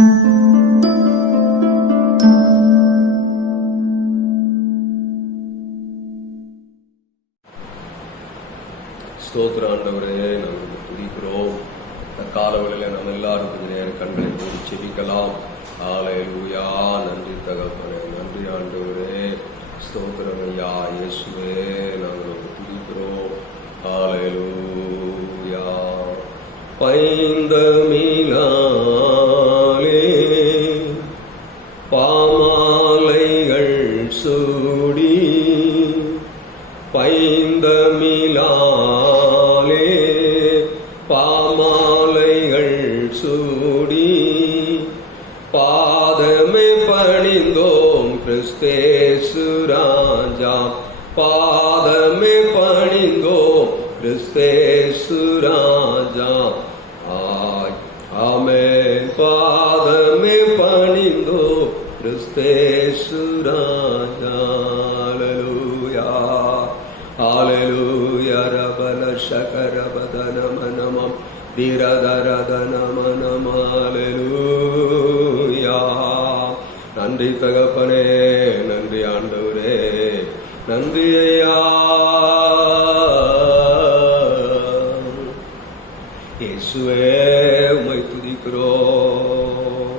ஸ்தோத்திர ஆண்டவரே, நாங்கள் துதிக்கிறோம். காலவெளியில் நம்ம எல்லாரும் கொஞ்ச நேரம் கண்களை மூடி செபிக்கலாம். ஹல்லேலூயா. நன்றி தகப்பனே, நன்றி ஆண்டவரே, ஸ்தோத்திரம் ஐயா இயேசுவே, நாங்கள் துதிக்கிறோம். ஹல்லேலூயா. பைந்தமிழாலே பாமாலைகள் சூடி, பைந்தமிழாலே பாமாலைகள் சூடி, பாதமே பணிந்தோம் கிறிஸ்தேசு ராஜா, பாதமே பணிந்தோம் கிறிஸ்தேசு ராஜா. ஆமென். பாதமே பணிந்தோம் கிறிஸ்தேசு ராஜா. ஹல்லேலூயா. ஹல்லேலூயா. ரபல ஷகரபதனமனமம் திரதரதனமனம். ஹல்லேலூயா. நன்றி தகப்பனே, நன்றி ஆண்டவரே, நன்றி ஐயா இயேசுவே, உம்மை துதிக்கிறோம்.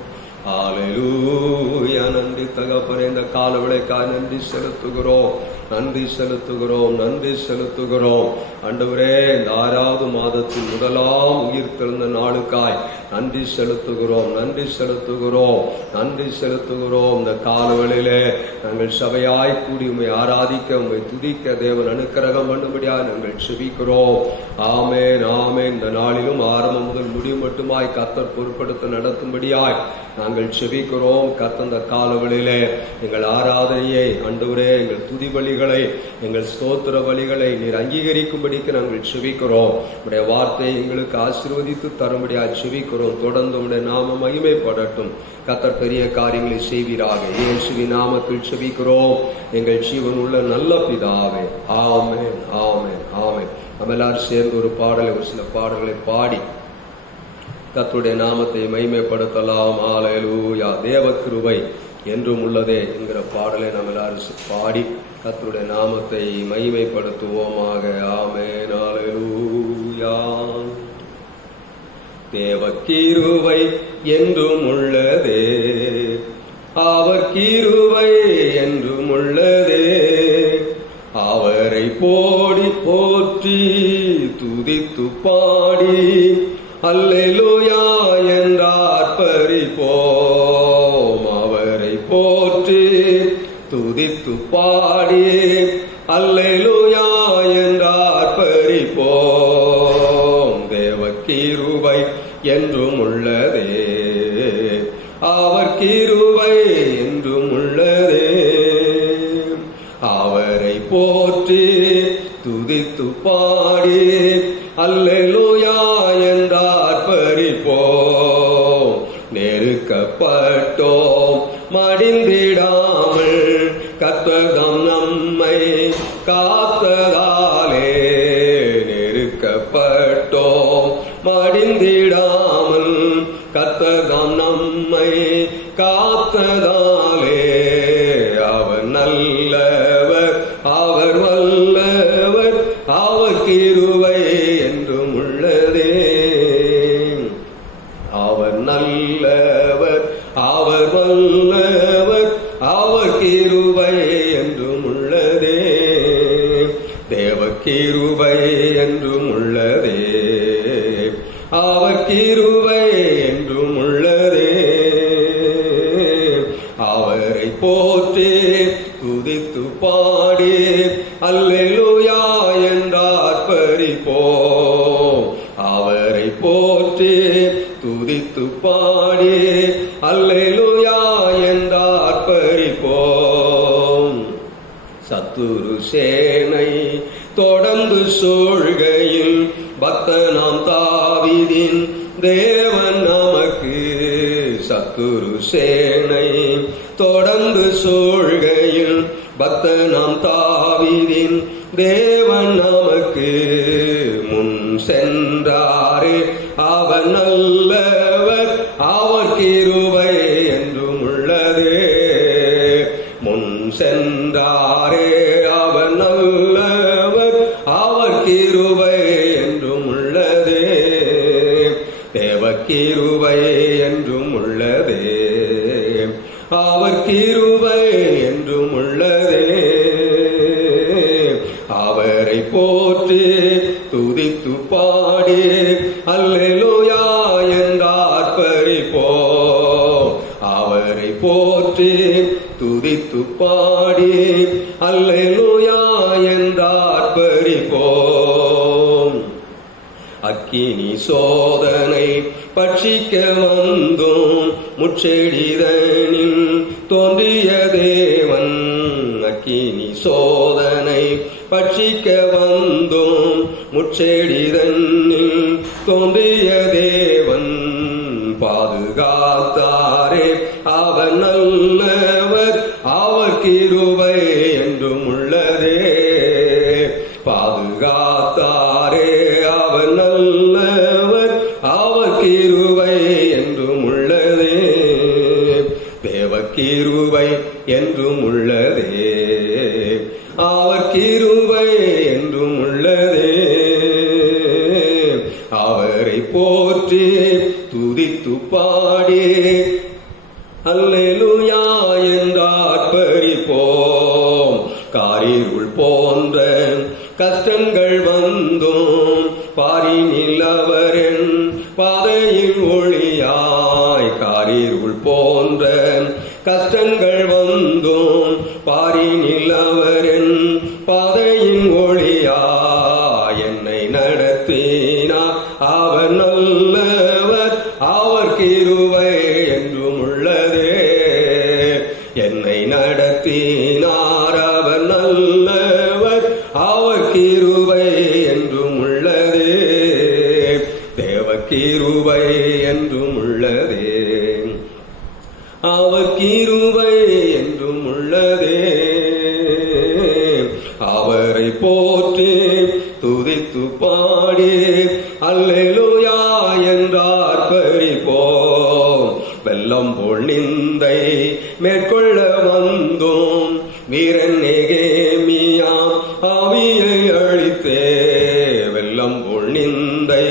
ஹல்லேலூயா. நன்றி தகப்பனே, இந்த கால விளைக்காக நன்றி செலுத்துகிறோம், நன்றி செலுத்துகிறோம், நன்றி செலுத்துகிறோம். ஆண்டவரே, இந்த 6வது மாதத்தின் முதலாம் உயிர் தெழுந்த நாளுக்காய் நன்றி செலுத்துகிறோம், நன்றி செலுத்துகிறோம், நன்றி செலுத்துகிறோம். இந்த காலவெளியிலே நாங்கள் சபையாய் கூடி உம்மை ஆராதிக்க, உம்மை துதிக்க தேவன் அனுக்கிரகம் பண்ணும்படியாக நாங்கள் செபிக்கிறோம். ஆமென், ஆமென். இந்த நாளிலும் ஆரம்பம் முதல் முடிவு மட்டுமாய் கர்த்தர் பொறுப்படுத்த நடத்தும்படியாய் நாங்கள் செபிக்கிறோம். கர்த்தர் இந்த காலவெளியிலே எங்கள் ஆராதனையை, ஆண்டவரே, எங்கள் துதி பலிகளை, எங்கள் ஸ்தோத்திர பலிகளை நீர் அங்கீகரிக்கும்படிக்கு நாங்கள் செபிக்கிறோம். உடைய வார்த்தையை எங்களுக்கு ஆசீர்வதித்து தரும்படியாக செபிக்கிறோம். தொடர்ந்து உடைய நாம மகிமைப்படட்டும். கர்த்தர் பெரிய காரியங்களை செய்வீராக. இயேசுவின் நாமத்தில் செபிக்கிறோம் எங்கள் ஜீவன் உள்ள நல்ல பிதாவே. ஆமென், ஆமென், ஆமென். நம்ம எல்லாரும் சேர்ந்து ஒரு சில பாடல்களை பாடி கர்த்தருடைய நாமத்தை மகிமைப்படுத்தலாம். ஹல்லேலூயா. தேவ கிருபை என்றும் உள்ளதே என்கிற பாடலை நாம் எல்லாரும் பாடி கர்த்தருடைய நாமத்தை மகிமைப்படுத்துவோமாக. ஆமென். ஹல்லேலூயா. தேவ கிருபை என்றும் உள்ளதே, அவர் கிருபை என்றும் உள்ளதே, அவரை போற்றி துதித்து பாடி அல்லேலூயா என்றார் பரிப்போம். அவரை போற்றி துதித்து பாடி அல்லேலூயா என்றார் பரிப்போம். தேவ கிருபை என்றும் உள்ளதே, அவர் கிருபை என்றும் உள்ளதே, அவரை போற்றி துதித்து பாடி அல்லேலூயா என்றார் பரிப்போம். நெருக்கப்பட்டோம் மடிந்திடாமல் கர்த்தர் நம்மை காத்ததாலே, நெருக்கப்பட்டோம் மடிந்திடாமல் கர்த்தர் நம்மை காத்ததாலே, அவர் நல்லவர், அவர் வல்லவர், அவர் கிருபை என்றும் உள்ளதே, அவர் நல்லவர், அவர் வல்லவர், அவர் கிருபை என்றும் உள்ளதே, தேவ கிருபை என்றும் உள்ளதே, அவர் கிருபை என்றும் உள்ளதே, அவரை போற்றி துதித்து பாடி அல்லேலூயா என்றார் பரிப்போம். அவரை போற்றி துதித்து பாடி அல்லேலூயா என்றார் பரிப்போம். சத்துரு சேனை தொடர்ந்து சூழ்கையில் பக்தனாம் தாவீதின் தேவன் நமக்கு, சத்துரு சேனை தொடர்ந்து சூழ்கையில் பக்தனாம் தாவீதின் தேவன் நமக்கு முன் சென்றாரே, அவர் நல்லவர், அவர் கிருபை என்றும் உள்ளதே, அவர் கிருபை என்றும் உள்ளதே. அவரை போற்றி துதித்து பாடி அல்லேலூயா என்றார்ப்பரிப்போம். அவரை போற்றி துதித்து பாடி அல்லேலூயா என்றார்ப்பரிப்போம். அக்கினி சோதனை பட்சிக்க வந்தும் முச்செடிதனில் தோன்றிய தேவன். அக்கினி சோதனை பட்சிக்க வந்தும் முச்செடிதனில் தோன்றிய தேவன். பாதுகாத்தாரே அவர் நல்லவர், அவர் கிருபை என்றும் உள்ளதே. பாதுகாத்தாரே அவர் நல்லவர், அவர் கிருபை என்றும் உள்ளதே. தேவ கிருபை என்றும் உள்ளதே, அவர் கிருபை என்றும் உள்ளதே. அவரை போற்றி துதித்து பாடி அல்லேலூயா என்றார்ப்பரிப்போம். காரிருள் போன்ற கஷ்டங்கள் வந்தும் பாரினில் அவரின் பாதையில் ஒளியாய். காரிருள் போன்ற கஷ்டங்கள் வந்தும் பாரினில் அவரின் பாதையின் ஒளியாய். என்னை நடத்தினார் அவர் நல்லவர், அவர் கிருபை என்றும் உள்ளதே. என்னை நடத்தினார் அவர் நல்லவர், அவர் கிருபை என்றும் உள்ளதே. தேவ கிருபை என்றும் உள்ளதே, அவர் கிருபை என்றும் உள்ளதே. அவரை போற்றி துதித்து பாடி அல்லேலூயா என்றார்ப்பரிப்போம். வெள்ளம் போல் நிந்தை மேற்கொள்ள வந்தோம் வீரன் நெகேமியா ஆவியை அழித்தே. வெள்ளம் போல் நிந்தை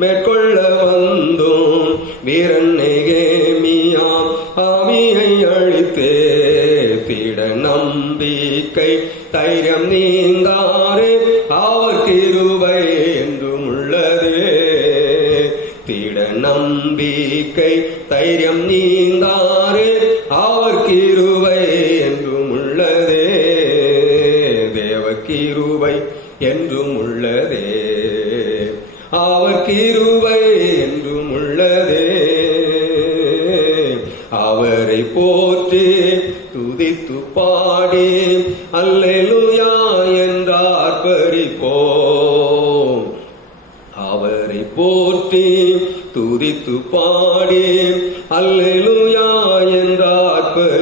மேற்கொள்ள வந்தோம் வீரன் நெகேமியா ஆவியை அழித்தே. திட நம்பிக்கை தைரியம் நீந்தாரே, அவர் கிருபை என்றும் உள்ளதே. திட நம்பிக்கை தைரியம் நீந்தாரே, அவர் கிருபை என்றும் உள்ளதே. தேவ கிருபை என்றும் உள்ளதே, அவர் கிருபை என்றும் உள்ளதே. அவரை போற்றி துதித்து பாடி அல்லேலூயா என்றார்ப்பரிப்போம். அவரை போற்றி துதித்து பாடி அல்லேலூயா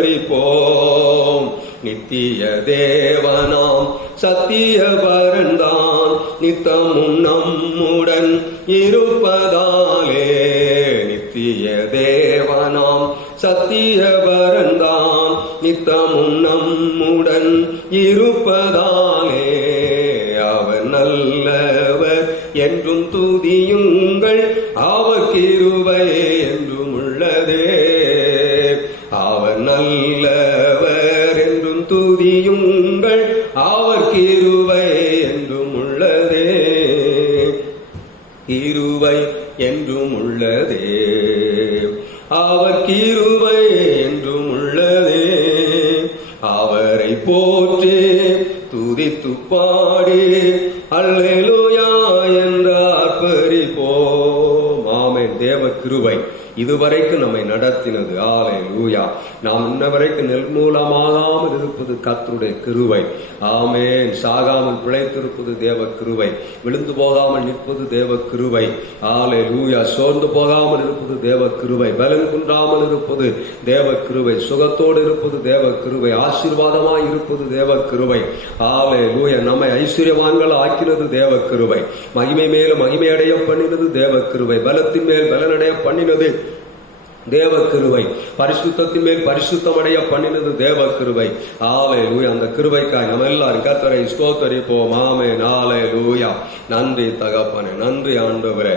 என்றார்ப்பரிப்போம். நித்திய தேவனாம் சத்திய பரந்தான் நித்தமும் நம்முடன் இருப்பதாலே. நித்திய தேவனாம் சத்திய பரந்தான் நித்தமும் நம்முடன் இருப்பதாலே. அவர் நல்லவர் என்றும் துதியுங்கள், அவர் கிருபை என்றும் உள்ளதே. அவர் நல்லவர் என்றும் துதியுங்கள், அவர் கிருபை என்றும் உள்ளதே. கிருபை என்றும் உள்ளதே, அவர் கிருபை என்றும் உள்ளதே. அவரை போற்றி துதித்து பாடி அல்லேலூயா என்றார்ப்பரிப்போம். ஆமென். தேவ கிருபை இதுவரைக்கும் நம்மை நடத்தினது. அல்லேலூயா. நாம் இன்னவரைக்கும் நிர்மூலமாகாமல் இருப்பது கர்த்தருடைய கிருபை. ஆமென். சாகாமல் பிழைத்திருப்பது தேவ கிருபை. விழுந்து போகாமல் நிற்பது தேவ கிருபை. அல்லேலூயா. சோர்ந்து போகாமல் இருப்பது தேவ கிருபை. பலன் குன்றாமல் இருப்பது தேவ கிருபை. சுகத்தோடு இருப்பது தேவ கிருபை. ஆசீர்வாதமாய் இருப்பது தேவ கிருபை. அல்லேலூயா. நம்மை ஐஸ்வர்யவான்கள் ஆக்கினது தேவ கிருபை. மகிமை மேலும் மகிமை அடைய பண்ணினது தேவ கிருபை. பலத்தின் மேல் பலனடைய பண்ணினது தேவ கிருபை. பரிசுத்தத்தின் மேல் பரிசுத்தமடைய பண்ணினது தேவ கிருபை. ஹல்லேலூயா. அந்த கிருபைக்காய் நம்ம எல்லாரும் கர்த்தரை ஸ்தோத்தரிப்போம். ஆமென். ஹல்லேலூயா. நன்றி தகப்பனே, நன்றி ஆண்டவரே.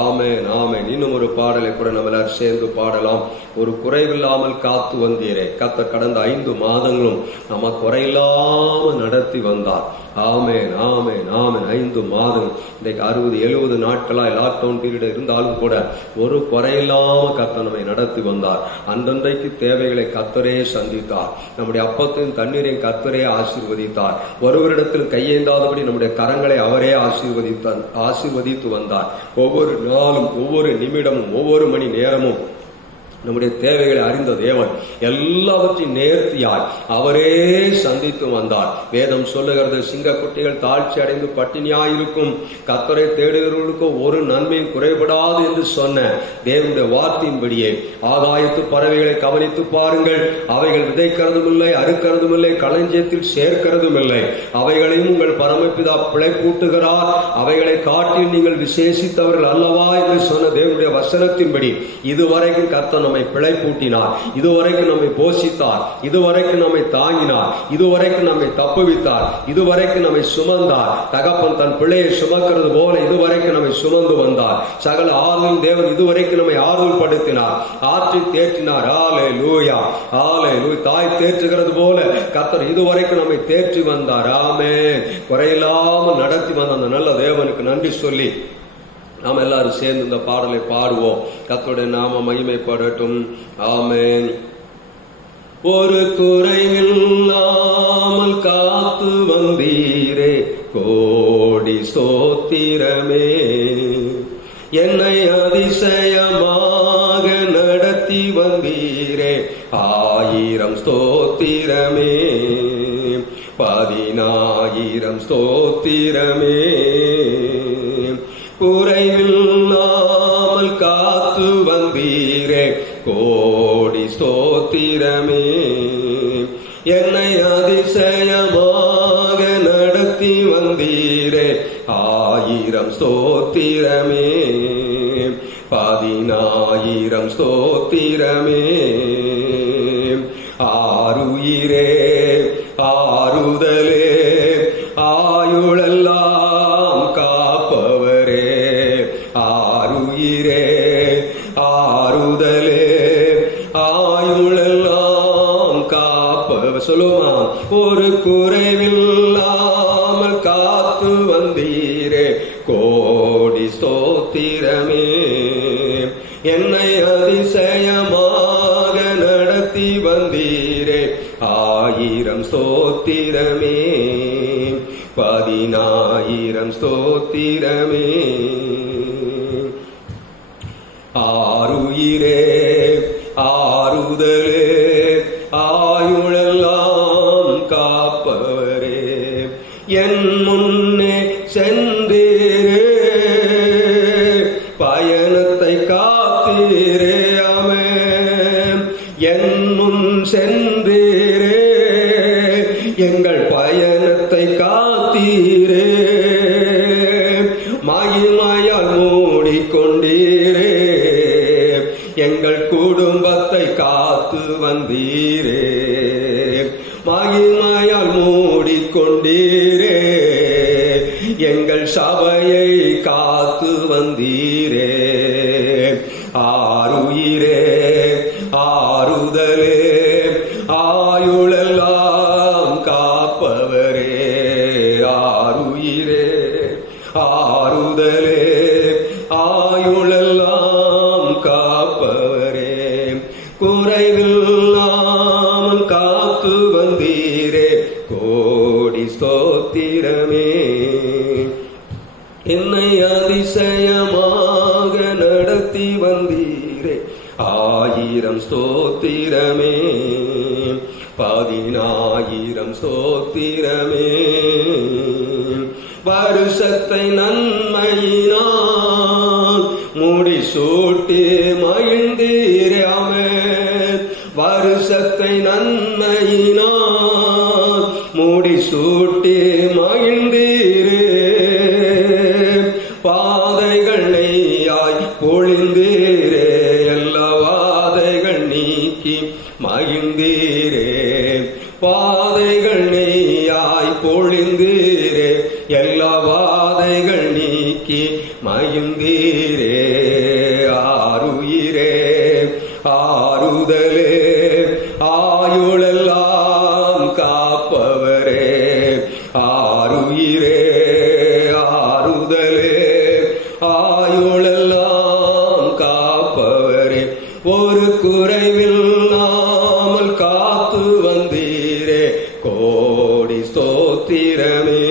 ஆமென், ஆமென். இன்னும் ஒரு பாடலை கூட நம்ம எல்லாரும் சேர்ந்து பாடலாம். ஒரு குறைவில்லாமல் காத்து வந்தீரே. கர்த்தர் கடந்த 5 மாதங்களும் நம்ம குறையில்லாமல் நடத்தி வந்தார். ஆமென், ஆமென், ஆமென். 5 மாதம், இன்றைக்கு 60-70 நாட்களா லாக்டவுன் பீரியட் இருந்தாலும் கூட ஒரு குறையில்லாம கர்த்தர் நம்மை நடத்தி வந்தார். அன்றன்றைக்கு தேவைகளை கர்த்தரே சந்தித்தார். நம்முடைய அப்பத்தையும் தண்ணீரையும் கர்த்தரே ஆசீர்வதித்தார். ஒருவரிடத்தில் கையேந்தாதபடி நம்முடைய கரங்களை அவரே ஆசீர்வதித்து வந்தார். ஒவ்வொரு நாளும், ஒவ்வொரு நிமிடமும், ஒவ்வொரு மணி நேரமும் நம்முடைய தேவைகளை அறிந்த தேவன் எல்லாவற்றையும் நேர்த்தியாய் அவரே சந்தித்து வந்தார். வேதம் சொல்லுகிறது, சிங்கக்குட்டிகள் தாழ்ச்சி அடைந்து பட்டினியாயிருக்கும், கர்த்தரை தேடுகிறவர்களுக்கு ஒரு நன்மையும் குறைபடாது என்று சொன்ன தேவனுடைய வார்த்தையின்படியே ஆகாயத்து பறவைகளை கவனித்து பாருங்கள். அவைகள் விதைக்கிறதும் இல்லை, அறுக்கிறதும் இல்லை, களஞ்சியத்தில் சேர்க்கிறதும் இல்லை. அவைகளையும் உங்கள் பரமபிதா பிழைப்பூட்டுகிறார். அவைகளை காட்டில் நீங்கள் விசேஷித்தவர்கள் அல்லவா என்று சொன்ன தேவனுடைய வசனத்தின்படி இதுவரைக்கும் கர்த்தர் நம்மை பிழைப்பூட்டினார். இதுவரைக்கும் நம்மை போஷித்தார். இதுவரைக்கும் நம்மை தாங்கினார். இதுவரைக்கும் நம்மை தப்புவித்தார். இதுவரைக்கும் நம்மை சுமந்தார். தகப்பன் தன் பிள்ளையை சுமக்கிறது போல இதுவரைக்கும் நம்மை சுமந்து வந்தார். சகல ஆறுதல் தேவன் இதுவரைக்கும் நம்மை ஆறுதல் படுத்தினார், ஆற்றி தேற்றினார். ஹல்லேலூயா, ஹல்லேலூயா. தாய் தேற்றுகிறது போல கர்த்தர் இதுவரைக்கும் நம்மை தேற்றி வந்தார். ஆமென். குறையில்லாமல் நடத்தி வந்த அந்த நல்ல தேவனுக்கு நன்றி சொல்லி நாம் எல்லாரும் சேர்ந்து இந்த பாடலை பாடுவோம். கர்த்தருடைய நாம மகிமைப்படட்டும். ஆமென். ஒரு குறைவில்லாமல் காத்து வந்தீரே, கோடி ஸ்தோத்திரமே. என்னை அதிசயமாக நடத்தி வந்தீரே, 1000 ஸ்தோத்திரமே. 10,000 ஸ்தோத்திரமே. குறைவில்லாமல் காத்து வந்தீரே, கோடி ஸ்தோத்திரமே. என்னை அதிசயமாக நடத்தி வந்தீரே, 1000 ஸ்தோத்திரமே. 10,000 ஸ்தோத்திரமே. ஆருயிரே, ஆறுதலே, ஆயுளெல்லாம் காப்பவரே. ஆருயிரே, ஆறுதலே, ஆயுளெல்லாம் காப்பவர். சொல்லுமா? ஒரு குறைவில்லாமல் காத்து வந்தீரே, கோடி ஸ்தோத்திரமே. என்னை அதிசயமாக நடத்தி வந்தீரே, 1000 ஸ்தோத்திரமே. 10,000 ஸ்தோத்திரமே. ஆருயிரே, ஆறுதலே, ஆயுளெல்லாம் காப்பவரே. என் முன்னே சென்றீரே, பயணத்தை காத்தீரே. ஆமென். என் முன் சென்றீரே, எங்கள் பயணத்தை காத்தீரே. மகிமையால் மூடிக்கொண்டீரே, எங்கள் குடும்பத்தை காத்து வந்தீரே. மகிமையால் மூடிக்கொண்டீரே, எங்கள் சபையை காத்து வந்தீரே. ஆருயிரே, ஆறுதலே, ஆயுளெல்லாம் காப்பவரே. ஆருயிரே, ஆறுதலே, ஆயுளெல்லாம் காப்பவரே. குறைவில்லாமல் காத்து வந்தீரே, கோடி ஸ்தோத்திரமே. என்னை அதிசயமாக நடத்தி வந்தீரே, 1000 ஸ்தோத்திரமே. 10,000 ஸ்தோத்திரமே. வருஷத்தை நன்மையினால் முடிசூட்டி மகிழ்ந்தீரே. ஆமென். வருஷத்தை நன்மையினால் முடிசூட்டி மகிழ்ந்தீரே. பாதைகள் நெய்யாய் பொழிந்தீரே, எல்லா வாதைகளையும் நீக்கி மகிழ்ந்தீரே. பாதைகள் நெய்யாய் பொழிந்தீரே, எல்லா வாதைகள் நீக்கி மகிழ்ந்தீரே. ஆருயிரே ஆறுதலே ஆயுளெல்லாம் காப்பவரே. ஆருயிரே ஆறுதலே ஆயுளெல்லாம் காப்பவரே. ஒரு குறைவில்லாமல் காத்து வந்தீரே, கோடி ஸ்தோத்திரமே.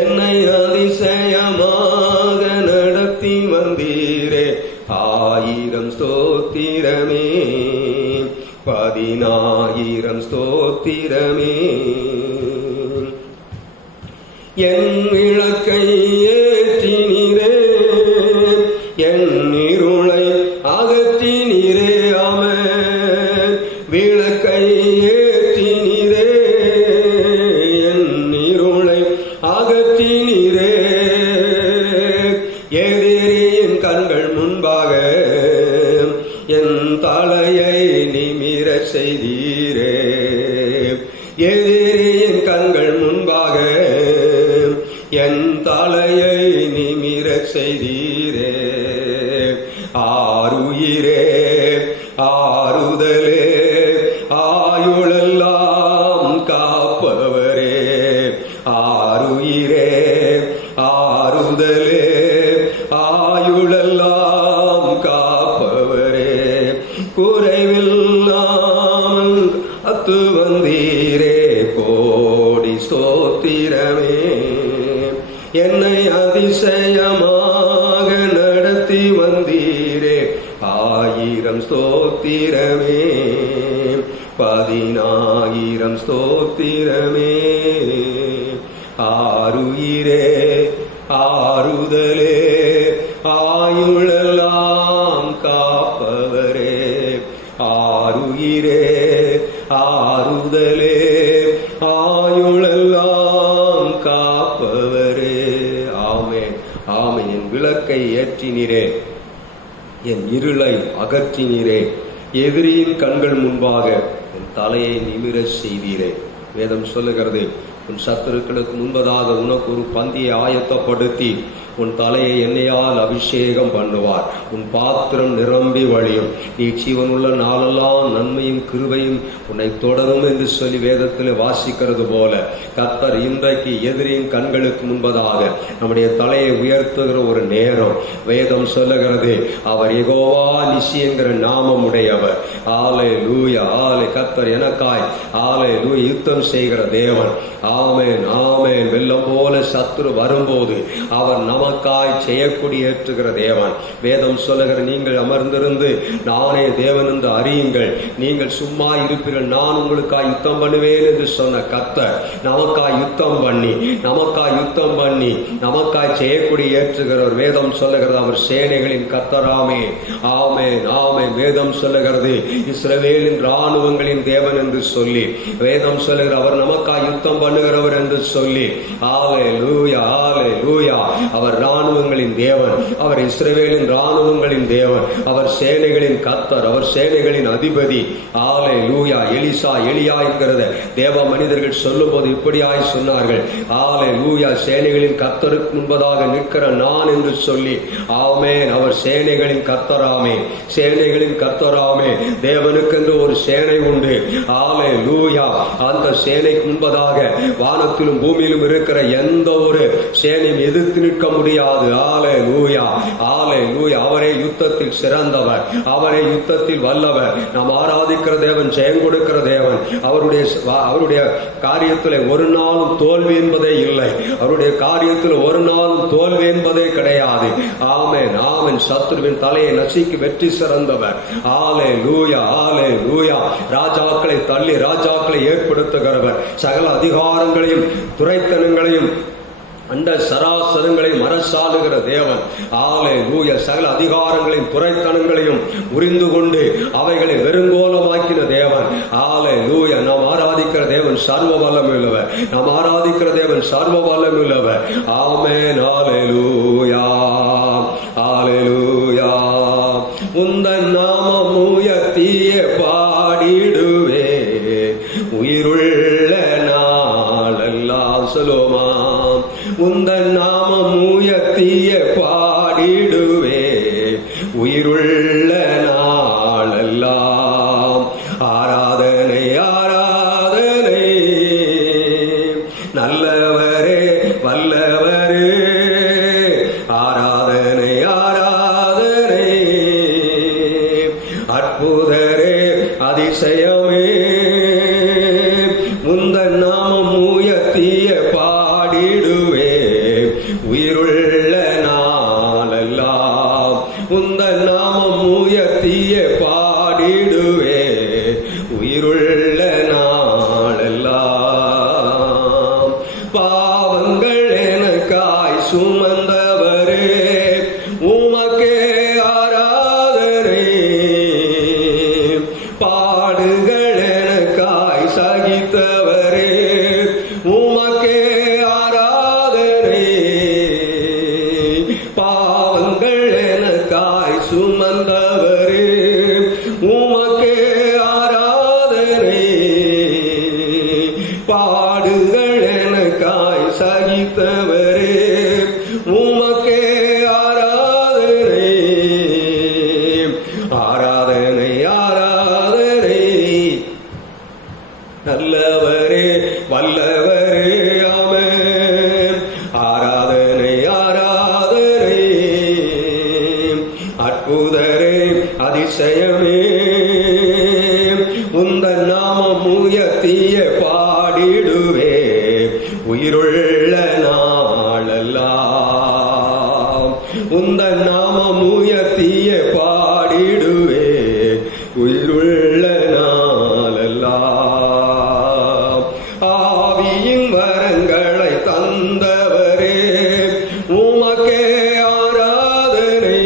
என்னை அதிசயமாக நடத்தி வந்தீரே, 1000 ஸ்தோத்திரமே. 10,000 ஸ்தோத்திரமே. என் விளக்கை ஏற்றினீரே, என் இருளை அகற்றினீரே. ஆமென். விளக்கை ஏற்றினீரே, என் இருளை அகற்றினீரே. எதிரியின் கண்கள் முன்பாக என் தலையை நிமிர செய்தீரே. எதிரியின் கண்கள் முன்பாக என் தலையை நிமிர செய்தீரே. ஆருயிரே ஆறுதலே ஆயுளெல்லாம் காப்பவரே. ஆருயிரே ஆறுதலே ஆயுளெல்லாம் காப்பவரே. குறைவில்லாமல் அத்து வந்தீரே, கோடி ஸ்தோத்திரமே. என்னை அதிசயமாக நடத்தி வந்தீரே, 1000 ஸ்தோத்திரமே. 10,000 ஸ்தோத்திரமே. ஆருயிரே ஆறுதலே ஆயுளெல்லாம் காப்பவரே. ஆருயிரே ஆறுதலே ஆயுளெல்லாம் காப்பவரே. ஆமென் ஆமென். என் விளக்கை ஏற்றினீரே, என் இருளை அகற்றினீரே. எதிரியின் கண்கள் முன்பாக என் தலையை நிமிர செய்தீரே. வேதம் சொல்லுகிறது, உன் சத்துருக்களுக்கு முன்பதாக உனக்கு ஒரு பந்தியை ஆயத்தப்படுத்தி உன் தலையை எண்ணெயால் அபிஷேகம் பண்ணுவார். உன் பாத்திரம் நிரம்பி வழியும். நீ ஜீவனுள்ள நாளெல்லாம் நன்மையும் கிருபையும் உன்னை தொடரும் என்று சொல்லி வேதத்தில் வாசிக்கிறது போல கர்த்தர் இன்றைக்கு எதிரியின் கண்களுக்கு முன்பதாக நம்முடைய தலையை உயர்த்துகிற ஒரு நேரம். வேதம் சொல்லுகிறது, அவர் யெகோவா நிசி என்கிற நாமம் உடையவர். அல்லேலூயா. கர்த்தர் எனக்காய் அல்லேலூயா யுத்தம் செய்கிற தேவன். ஆமென் ஆமென். வெள்ளம் போல சத்துரு வரும்போது அவர் நமக்காய் செய்யக்கூடிய ஏற்றுகிற தேவன். வேதம் சொல்லுகிற, நீங்கள் அமர்ந்திருந்து நானே தேவன் என்று அறியுங்கள், நீங்கள் சும்மா இருப்பீர்கள், நான் உங்களுக்காய் யுத்தம் பண்ணுவேன் என்று சொன்ன கர்த்தர் நமக்காய் யுத்தம் பண்ணி நமக்காய் செய்யக்கூடிய ஏற்றுகிறவர். வேதம் சொல்லுகிறது, அவர் சேனைகளின் கர்த்தராமே. ஆமென் ஆமென். வேதம் சொல்லுகிறது, இஸ்ரவேலின் ராணுவங்களின் தேவன் என்று சொல்லி வேதம் சொல்லுகிற, அவர் நமக்காய் யுத்தம் பண்ணுகிறவர் என்று சொல்லி. அல்லேலூயா அல்லேலூயா. அவர் ராணுவங்களின் தேவன், அவர் இஸ்ரவேலின் ராணுவங்களின் தேவன், அவர் சேனைகளின் கர்த்தர், அவர் சேனைகளின் அதிபதி. அல்லேலூயா. எலியா என்கிறத தேவ மனிதர்கள் சொல்லும் போது இப்படியாய் சொன்னார்கள், அல்லேலூயா, சேனைகளின் கர்த்தருக்கு முன்பதாக நிற்கிற நான் என்று சொல்லி. ஆமென். அவர் சேனைகளின் கர்த்தராமே, சேனைகளின் கர்த்தராமே. தேவனுக்கென்று ஒரு சேனை உண்டு. அல்லேலூயா. அந்த சேனைக்கு முன்பதாக வானத்திலும் பூமியிலும் இருக்கிற எந்த ஒரு சேனையும் எதிர்த்து நிற்க முடியாது. அல்லேலூயா அல்லேலூயா. அவரே யுத்தத்தில் சிறந்தவர், அவரே யுத்தத்தில் வல்லவர். நாம் ஆராதிக்கிற தேவன் ஜெயம் கொடுக்கிற தேவன். அவருடைய காரியத்தில் ஒரு நாளும் தோல்வி என்பதே இல்லை. அவருடைய காரியத்தில் ஒரு நாளும் தோல்வி என்பதே கிடையாது. ஆமென் ஆமென். சத்துருவின் தலையை நசுக்கி வெற்றி சிறந்தவர். அல்லேலூயா அல்லேலூயா. ராஜாக்களை தள்ளி ராஜாக்களை ஏற்படுத்துகிறவர். சகல அதிகாரங்களையும் துரைத்தனங்களையும் அண்ட சராசரங்களையும் அரசாளுகிற தேவன். அல்லேலூயா. சகல அதிகாரங்களையும் துரைத்தனங்களையும் உரிந்து கொண்டு அவைகளை வெறுங்கோலமாக்கின தேவன். அல்லேலூயா. நாம் ஆராதிக்கிற தேவன் சர்வ வல்லமையுள்ளவர். நாம் ஆராதிக்கிற தேவன் சர்வ வல்லமையுள்ளவர். ஆமென். அல்லேலூயா அல்லேலூயா. உந்தன் நாமம் உயர்த்தி உயர்த்திய பாடிடுவே உயிருள்ள நாளெல்லாம். சொல்லுவோமாம். உந்தன் நாமம் உயர்த்திய பாடிடுவே உயிருள்ள நாளெல்லாம். ஆராதனை ஆராதனை நல்லவரே வல்லவரே. ஆராதனை ஆராதனை அற்புதரே அதிசயமே. உந்தன் நாமம் உயர்த்திய பாடிடுவே உயிருள்ள நாளெல்லாம். உந்தன் நாமம் உயர்த்திய பாடிடுவே உயிருள்ள நாளெல்லாம். பாவங்கள் எனக்காய் சுமந்தவரே உமக்கே ஆராதனை. பாடுகள் எனக்காய் சகித்தவரே உமக்கே ஆராதனை. பாவங்கள் எனக்காய் சுமந்தவரே உமக்கே ஆராதனை. பாடுகள் எனக்காய் சகித்தவரே உமக்கே ஆராதனை. ஆராதனை ஆராதனை நல்லவரே வல்லவரே. ஆமென். ஆராதனை ஆராதனை அற்புதரே அதிசயமே. உந்தன் நாமம் உயர்த்திய பாடிடுவே உயிருள்ள நாளெல்லாம். உந்தன் நாமம் உயர்த்திய பாடிடுவே உயிருள்ள நாளெல்லாம். ஆவியின் வரங்களை தந்தவரே உமக்கே ஆராதனை.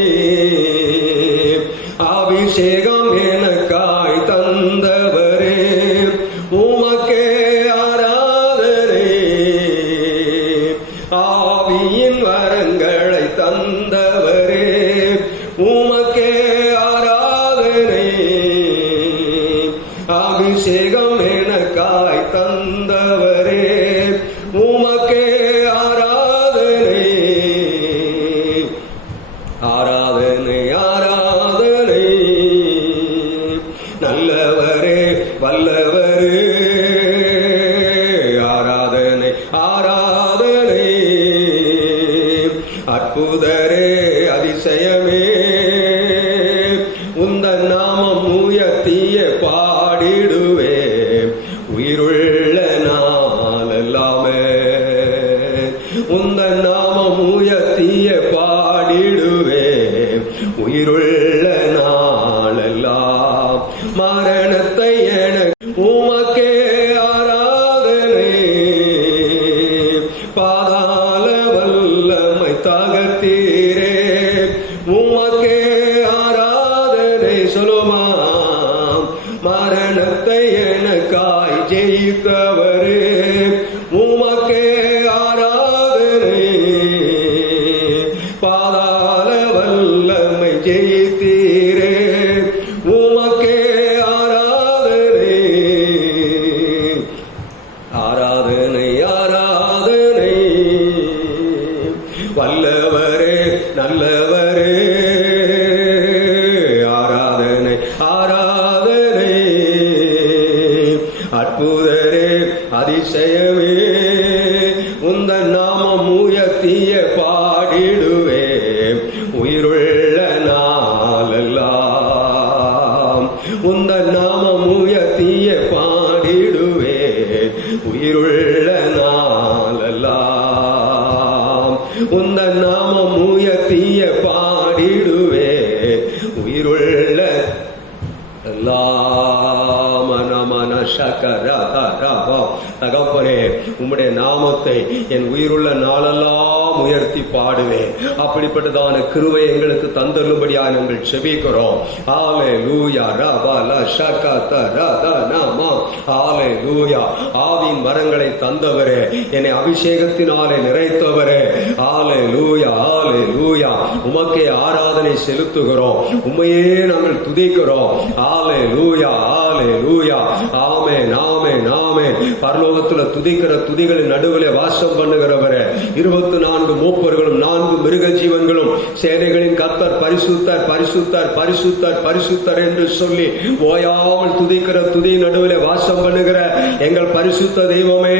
அபிஷேகம் எனக்காய் தந்தவரே உமக்கே ஆராதனை. ஆவியின் வரங்களை தந்தவரே உமக்கே ஆராதனை. அபிஷேகம் எனக்காய் தந்தவரே உமக்கே ஆராதனை. ஆராதனை ஆராதனை நல்லவரே வல்லவரே. ஆராதனை ஆராதனை அற்புதரே அதிசயமே. உந்தன் நாமம் உயர்த்திய பாடிடுவே உயிருள்ள நாளெல்லாமே. உந்தன் நாமம் உயர்த்திய பாடிடுவே உயிருள்ள நாளெல்லாம். மரணத்தை எனக்கு உமக்கே ஆராதனை. பாதாள வல்லமை தகர்த்தீரே உமக்கே ஆராதனை. சொல்லுமாம். மரணத்தை எனக்காய் ஜெயித்தவரே உமக்கே ஆராதனை. பாதாள வல்லமை ஜெயித்தீரே உமக்கே ஆராதனை. ஆராதனை ஆராதனை வல்லவரே நல்லவரே. ஆராதனை ஆராதனை அற்புதரே அதிசயமே. உந்தன் நாமம் உயர்த்திய பாடிடுவே உயிருள்ள நாளெல்லாம். உந்தன் நாமம் உயர்த்திய பாடிடுவே உயிருள்ள நாளெல்லாம். உந்தன் நாமம் உயர்த்திய பாடிடுவே உயிருள்ள எல்லாம். மனமன தகப்பனே, உம்முடைய நாமத்தை என் உயிருள்ள நாளெல்லாம் உயர்த்தி பாடுவேன். அப்படிப்பட்டதான கிருபை எங்களுக்கு தந்தரும்படியா நாங்கள் செபிக்கிறோம். ஹல்லேலூயா. ரபல ஷகத ரதனமா. ஹல்லேலூயா. ஆவியின் வரங்களை தந்தவரே, என்னை அபிஷேகத்தினாலே நிறைத்தவரே, ஹல்லேலூயா ஹல்லேலூயா. உமக்கே ஆராதனை செலுத்துகிறோம், உம்மையே நாங்கள் துதிக்கிறோம். ஹல்லேலூயா ஹல்லேலூயா. ஆமென் ஆமென் ஆமென். பரலோகத்துல துதிக்கிற துதிகளின் நடுவிலே வாசம் பண்ணுகிறவரே, 24 மூப்பர்களும் 4 மிருக ஜீவன்களும் சேனைகளின் கர்த்தர் பரிசுத்தர் பரிசுத்தர் பரிசுத்தர் பரிசுத்தர் என்று சொல்லி ஓயாமல் துதிக்கிற துதி நடுவிலே வாசம் பண்ணுகிற எங்கள் பரிசுத்த தெய்வமே,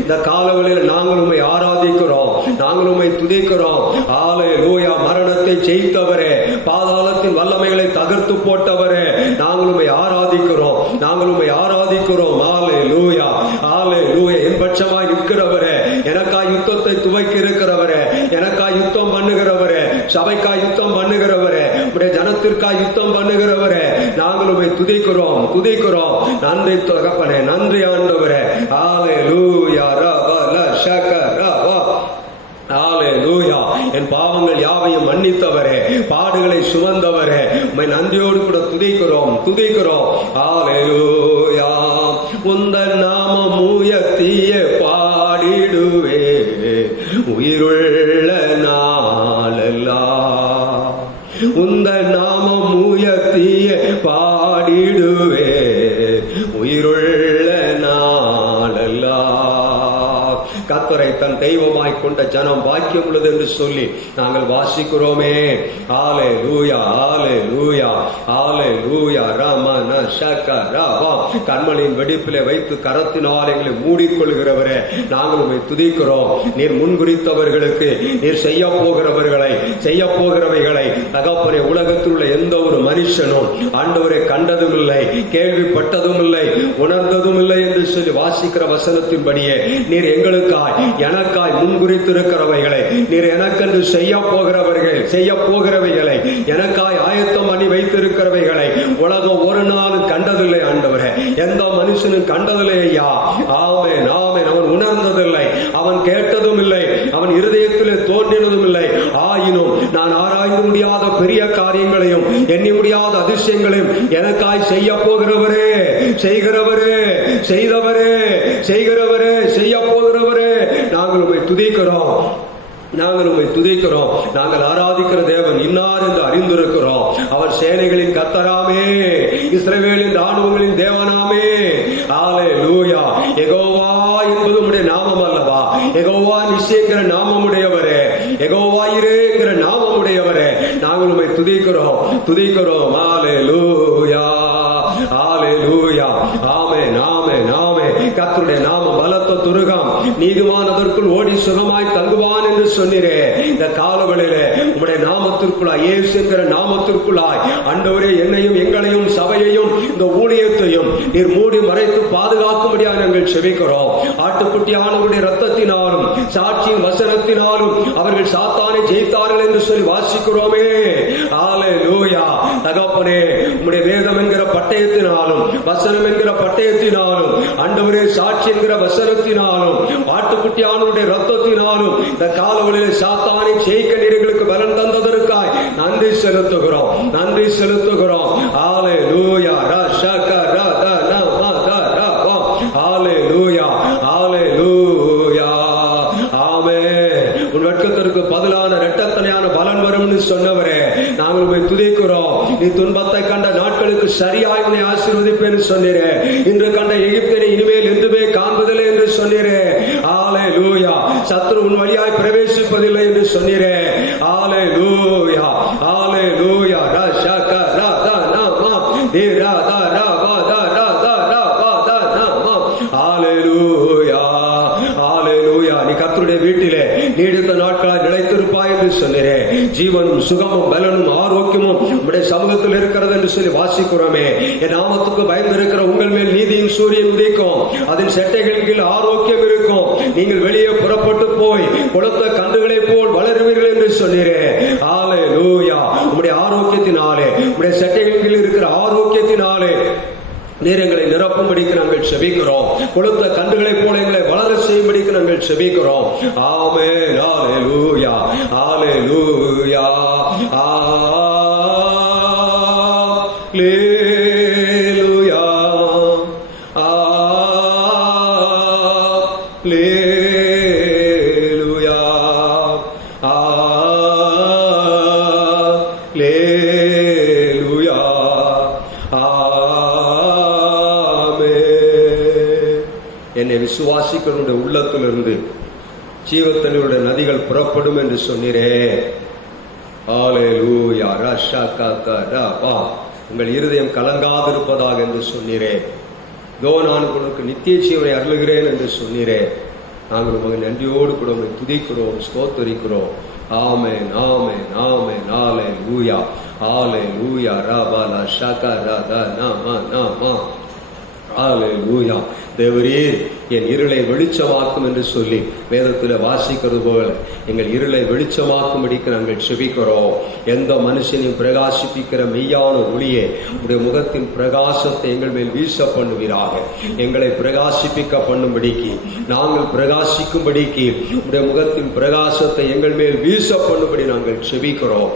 இந்த காலவெளியில் நாங்கள் உம்மை ஆராதிக்கிறோம், நாங்கள் உம்மை துதிக்கிறோம். ஹல்லேலூயா. மரணத்தை ஜெயித்தவரே, பாதாளத்தின் வல்லமைகளை தகர்த்து போட்டவரே, நாங்கள் உம்மை ஆராதிக்கிறோம், நாங்கள் உம்மை ஆராதிக்கிறோம். ஹல்லேலூயா ஹல்லேலூயா. என் பட்சமாய் நிற்கிறவரே, எனக்காய் யுத்தத்தை துவக்கி இருக்கிறவரே, எனக்காய் யுத்தம் பண்ணுகிறவரே, சபைக்காய் யுத்தம் பண்ணுகிறவரே, உடைய ஜனத்திற்காய் யுத்தம் பண்ணுகிறவரே, நாங்கள் உம்மை துதிக்கிறோம் துதிக்கிறோம். நன்றி தகப்பனே, நன்றி ஆண்டவரே. ஹல்லேலூயா. ரபல ஷகரவா. ஹல்லேலூயா. என் பாவங்கள் யாவையும் மன்னித்தவரே, பாடுகளை சுமந்தவரே, உம்மை நன்றியோடு கூட துதிக்கிறோம் துதிக்கிறோம். ஹல்லேலூயா. உந்தன் நாமம் உயர்த்திய பாடிடுவே உயிருள்ள நாளெல்லாம், உந்தன் நாமம் உயர்த்திய பாடிடுவே உயிருள்ள நாளெல்லாம். கர்த்தரை தன் தெய்வமாய் கொண்ட ஜனம் பாக்கியம் உள்ளது என்று சொல்லி நாங்கள் வாசிக்கிறோமே. ஹல்லேலூயா ஹல்லேலூயா ஹல்லேலூயா. ரமன ஷகரவா. கண்மணியின் வெடிப்பிலே வைத்து கரத்தினால் எங்களை மூடிக்கொள்கிறவரே, நாங்கள் உம்மை துதிக்கிறோம். நீர் முன்குறித்தவர்களுக்கு, நீர் செய்ய போகிறவைகளை தகப்பனே, உலகத்தில் உள்ள எந்த ஒரு மனுஷனும் ஆண்டவரை கண்டதும் இல்லை, கேள்விப்பட்டதும் இல்லை, உணர்ந்ததும் இல்லை என்று சொல்லி வாசிக்கிற வசனத்தின்படியே நீர் எங்களுக்காய் எனக்காய் முன்குறித்திருக்கிறவைகளை, நீர் எனக்கென்று செய்ய போகிறவைகளை, எனக்காய் ஆயத்தம் பண்ணி வைத்திருக்கிறவைகளை உலகம் ஒரு நாளும் கண்டதில்லை ஆண்டவரே, எந்த மனுஷனும் கண்டதில்லை ஐயா. ஆமென் ஆமென். அவன் உணர்ந்ததில்லை, அவன் கேட்டதும் இல்லை, அவன் இருதயத்திலே தோன்றினதும் இல்லை. ஆயினும் நான் ஆராய்ந்து முடியாத பெரிய காரியங்களையும் எண்ணி முடியாத அதிசயங்களையும் எனக்காய் செய்ய போகிறவரே, செய்கிறவரே, செய்தவரே, செய்கிறவரே, செய்ய போகிறவரே, நாங்கள் உம்மை துதிக்கிறோம், நாங்கள் உம்மை துதிக்கிறோம். நாங்கள் ஆராதிக்கிற தேவன் இன்னார் என்று அறிந்திருக்கிறோம். அவர் சேனைகளின் கர்த்தராமே, இஸ்ரவேலின் ராணுவங்களின் தேவனாமே. ஹல்லேலூயா. யெகோவா என்பது உம்முடைய நாமம் அல்லவா? யெகோவா நிச்சயங்கிற நாமமுடையவரே, யெகோவா இரேங்கிற நாமமுடையவரே, நாங்கள் உம்மை துதிக்கிறோம் துதிக்கிறோம். ஹல்லேலூயா ஹல்லேலூயா. ஆமென் ஆமென் ஆமென். கர்த்தருடைய நாமம் பலத்த துருகம், நீதிமான் அதற்குள் ஓடி சுகமாய் தங்குவான் என்று சொன்னீரே. இந்த காலவெளியிலே உம்முடைய நாமத்திற்குள்ளாய், இயேசு என்கிற நாமத்திற்குள்ளாய் ஆண்டவரே, என்னையும் எங்களையும் சபையையும் இந்த ஊழியத்தையும் நீர் மூடி மறைத்து பாதுகாக்கும்படியாக நாங்கள் செபிக்கிறோம். ஆட்டுக்குட்டியானவருடைய இரத்தத்தினாலும் சாட்சியின் வசனத்தினாலும் அவர்கள் சாத்தானை ஜெயித்தார்கள் என்று சொல்லி வாசிக்கிறோமே. ஹல்லேலூயா. தகப்பனே, உம்முடைய வேதம் என்கிற பட்டயத்தினாலும் வசனம் என்கிற பட்டயத்தினாலும் ஆண்டவரே, சாட்சி என்கிற வசனத்தினாலும் ஆட்டுக்குட்டியானவருடைய இரத்தத்தினாலும் இந்த காலவெளியிலே சாத்தானை ஜெயிக்க நீர்களுக்கு பலன் தந்ததற்காய் நன்றி செலுத்துகிறோம் நன்றி செலுத்துகிறோம். ஹல்லேலூயா. ஹல்லேலூயா ஹல்லேலூயா. ஆமென். உன் வெட்கத்திற்கு பதிலான இரட்டத்தனையான பலன் வரும்னு சொன்னவரே, நாங்கள் உம்மை துதிக்கிறோம். நீ துன்பத்தை கண்ட நாட்களுக்கு சரியாய் உன்னை ஆசீர்வதிப்பேன்னு சொன்னீரே. இன்று கண்ட எகிப்தினை இனிமேல் என்றுமே காண்பதில்லை என்று சொன்னீரே. ஹல்லேலூயா. சத்துரு உன் வழியாய் பிரவேசிப்பதில்லை என்று சொன்னீரே. ஹல்லேலூயா ஹல்லேலூயா. ஹல்லேலூயா ஹல்லேலூயா. நீ கர்த்தருடைய வீட்டிலே நீடித்த நாட்களாய் நிலைத்திருப்பாய் என்று சொன்னீரே. ஜீவனும் சுகமும் பலனும் ஆரோக்கியமும் உம்முடைய சமூகத்தில் இருக்கிறது என்று சொல்லி வாசிக்கிறோமே. என் நாமத்துக்கு பயந்திருக்கிற உங்கள் மேல் நீதியின் சூரியன் உதிக்கும், அதன் செட்டைகளின் கீழ் ஆரோக்கியம் இருக்கும், நீங்கள் வெளியே புறப்பட்டு போய் கொளுத்த கன்றுகளை போல் வளருவீர்கள் என்று சொன்னீரே. ஹல்லேலூயா. உம்முடைய ஆரோக்கியத்தினாலே, உம்முடைய செட்டைகளின் கீழ் இருக்கிற ஆரோக்கியத்தினாலே நீர் எங்களை நிரப்பும்படிக்கு நாங்கள் செபிக்கிறோம். கொளுத்த கன்றுகளை போல எங்களை வளர செய்யும்படிக்கு நாங்கள் செபிக்கிறோம். ஆமென். ஹல்லேலூயா, ஹல்லேலூயா, ஹல்லேலூயா, ஹல்லேலூயா, ஹல்லேலூயா. என்னை விசுவாசிக்கிறவருடைய உள்ளத்திலிருந்து ஜீவத்தண்ணீருடைய நதிகள் புறப்படும் என்று சொன்னீரே. ஹல்லேலூயா. உங்கள் இருதயம் கலங்காதிருப்பதாக என்று சொன்னீரே. இதோ நான் உனக்கு நித்திய ஜீவனை அருளுகிறேன் என்று சொன்னீரே. நாங்கள் உங்கள் நன்றியோடு கூட உங்களை துதிக்கிறோம், ஸ்தோத்தரிக்கிறோம். ஆமென், ஆமென், ஆமென். ஹல்லேலூயா, ஹல்லேலூயா. ரபல ஷகரத நம நம. ஹல்லேலூயா. தேவரீர் என் இருளை வெளிச்சமாக்கும் என்று சொல்லி வேதத்தில் வாசிக்கிறது போல எங்கள் இருளை வெளிச்சமாக்கும்படிக்கு நாங்கள் செபிக்கிறோம். எந்த மனுஷனையும் பிரகாசிப்பிக்கிற மெய்யான ஒளியே உடைய முகத்தின் பிரகாசத்தை எங்கள் மேல் வீச பண்ணுவீராக. எங்களை பிரகாசிப்பிக்க பண்ணும்படிக்கு, நாங்கள் பிரகாசிக்கும்படிக்கு உடைய முகத்தின் பிரகாசத்தை எங்கள் மேல் வீச பண்ணும்படி நாங்கள் செபிக்கிறோம்.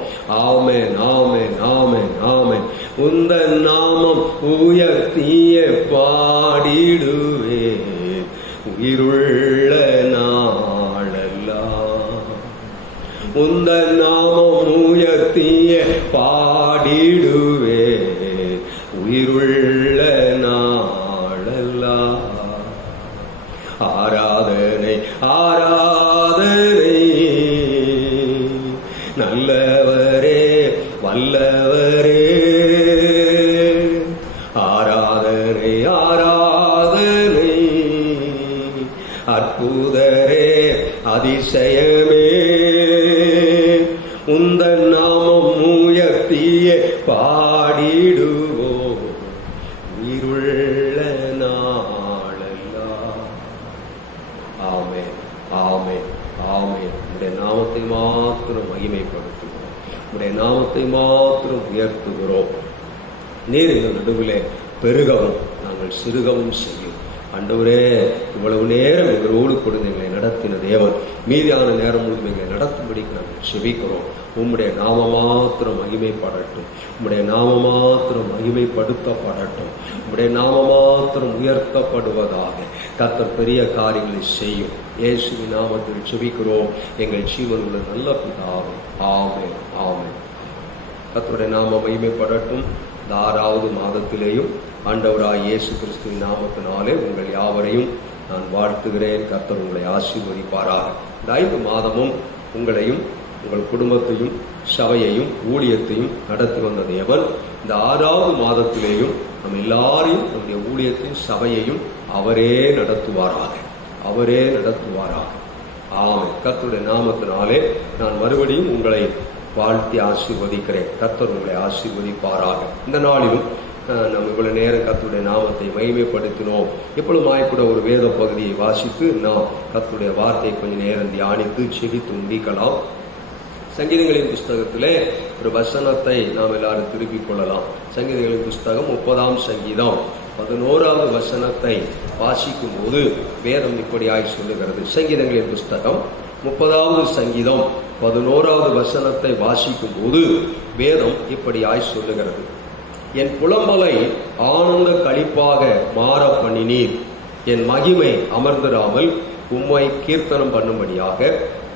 ஆமென், ஆமென், ஆமென், ஆமென். உந்தன் நாமம் உயர்த்திய பாடிடுவே உயிருள்ள நாளெல்லாம். உந்தன் நாமம் உயர்த்திய பாடிடுவே உயிருள்ள நாளெல்லாம். ஆராதனை, ஆராதனை, நல்லவரே, வல்லவரே. ஆராதனை, ஆராதனை, அற்புதரே, அதிசயமே. உந்தன் நாமம் உயர்த்திய பாடிடுவோ உயிருள்ள நாளெல்லாம். ஆமென், ஆமென், ஆமென். உடைய நாமத்தை மாத்திரம் மகிமைப்படுத்துகிறோம், உடைய நாமத்தை மாத்திரம் உயர்த்துகிறோம். நீர் இந்த நடுவிலே பெருகவும் நாங்கள் சிறுகவும் செய்யும். ஆண்டவரே, இவ்வளவு நேரம் எங்களோடு கொடுத்து எங்களை நடத்தின தேவன் மீதியான நேரம் முழுவதும் எங்களை நடத்தும்படிக்கு நாங்கள் செபிக்கிறோம். உம்முடைய நாம மாத்திரம் மகிமைப்படட்டும், உம்முடைய நாம மாத்திரம் மகிமைப்படுத்தப்படட்டும், உம்முடைய நாம மாத்திரம் உயர்த்தப்படுவதாக. கர்த்தர் பெரிய காரியங்களை செய்யும். இயேசுவின் நாமத்தில் செபிக்கிறோம் எங்கள் ஜீவன் உள்ள நல்ல பிதாவே. ஆமென், ஆமென். கர்த்தருடைய நாம மகிமைப்படட்டும். இந்த 6வது மாதத்திலேயும் ஆண்டவராய் இயேசு கிறிஸ்துவின் நாமத்தினாலே உங்கள் யாவரையும் நான் வாழ்த்துகிறேன். கர்த்தர் உங்களை ஆசீர்வதிப்பாராக. இந்த 5 மாதமும் உங்களையும் உங்கள் குடும்பத்தையும் சபையையும் ஊழியத்தையும் நடத்தி வந்த தேவன் இந்த 6வது மாதத்திலேயும் நம்ம எல்லாரையும் நம்முடைய ஊழியத்தையும் சபையையும் அவரே நடத்துவாராக, அவரே நடத்துவாராக. ஆமென். கர்த்தருடைய நாமத்தினாலே நான் மறுபடியும் உங்களை வாழ்த்தி ஆசீர்வதிக்கிறேன். கர்த்தர் உங்களை ஆசீர்வதிப்பாராக. இந்த நாளிலும் நம்ம இவ்வளவு நேரம் கர்த்தருடைய நாமத்தை மகிமைப்படுத்தினோம். எப்பொழுதுமாய் கூட ஒரு வேத பகுதியை வாசித்து நாம் கர்த்தருடைய வார்த்தையை கொஞ்சம் நேரம் தியானித்து செபித்து முடிக்கலாம். சங்கீதங்களின் புஸ்தகத்திலே ஒரு வசனத்தை நாம் எல்லாரும் திருப்பிக் கொள்ளலாம். சங்கீதங்களின் புஸ்தகம் 30ஆம் சங்கீதம் 11வது வசனத்தை வாசிக்கும் போது வேதம் இப்படியாய் சொல்லுகிறது. சங்கீதங்களின் புஸ்தகம் 30வது சங்கீதம் 11வது வசனத்தை வாசிக்கும் போது வேதம் இப்படியாய் சொல்லுகிறது. என் புலம்பலை ஆனந்த களிப்பாக மாற பண்ணினீர், என் மகிமை அமர்ந்திராமல் உம்மை கீர்த்தனம் பண்ணும்படியாக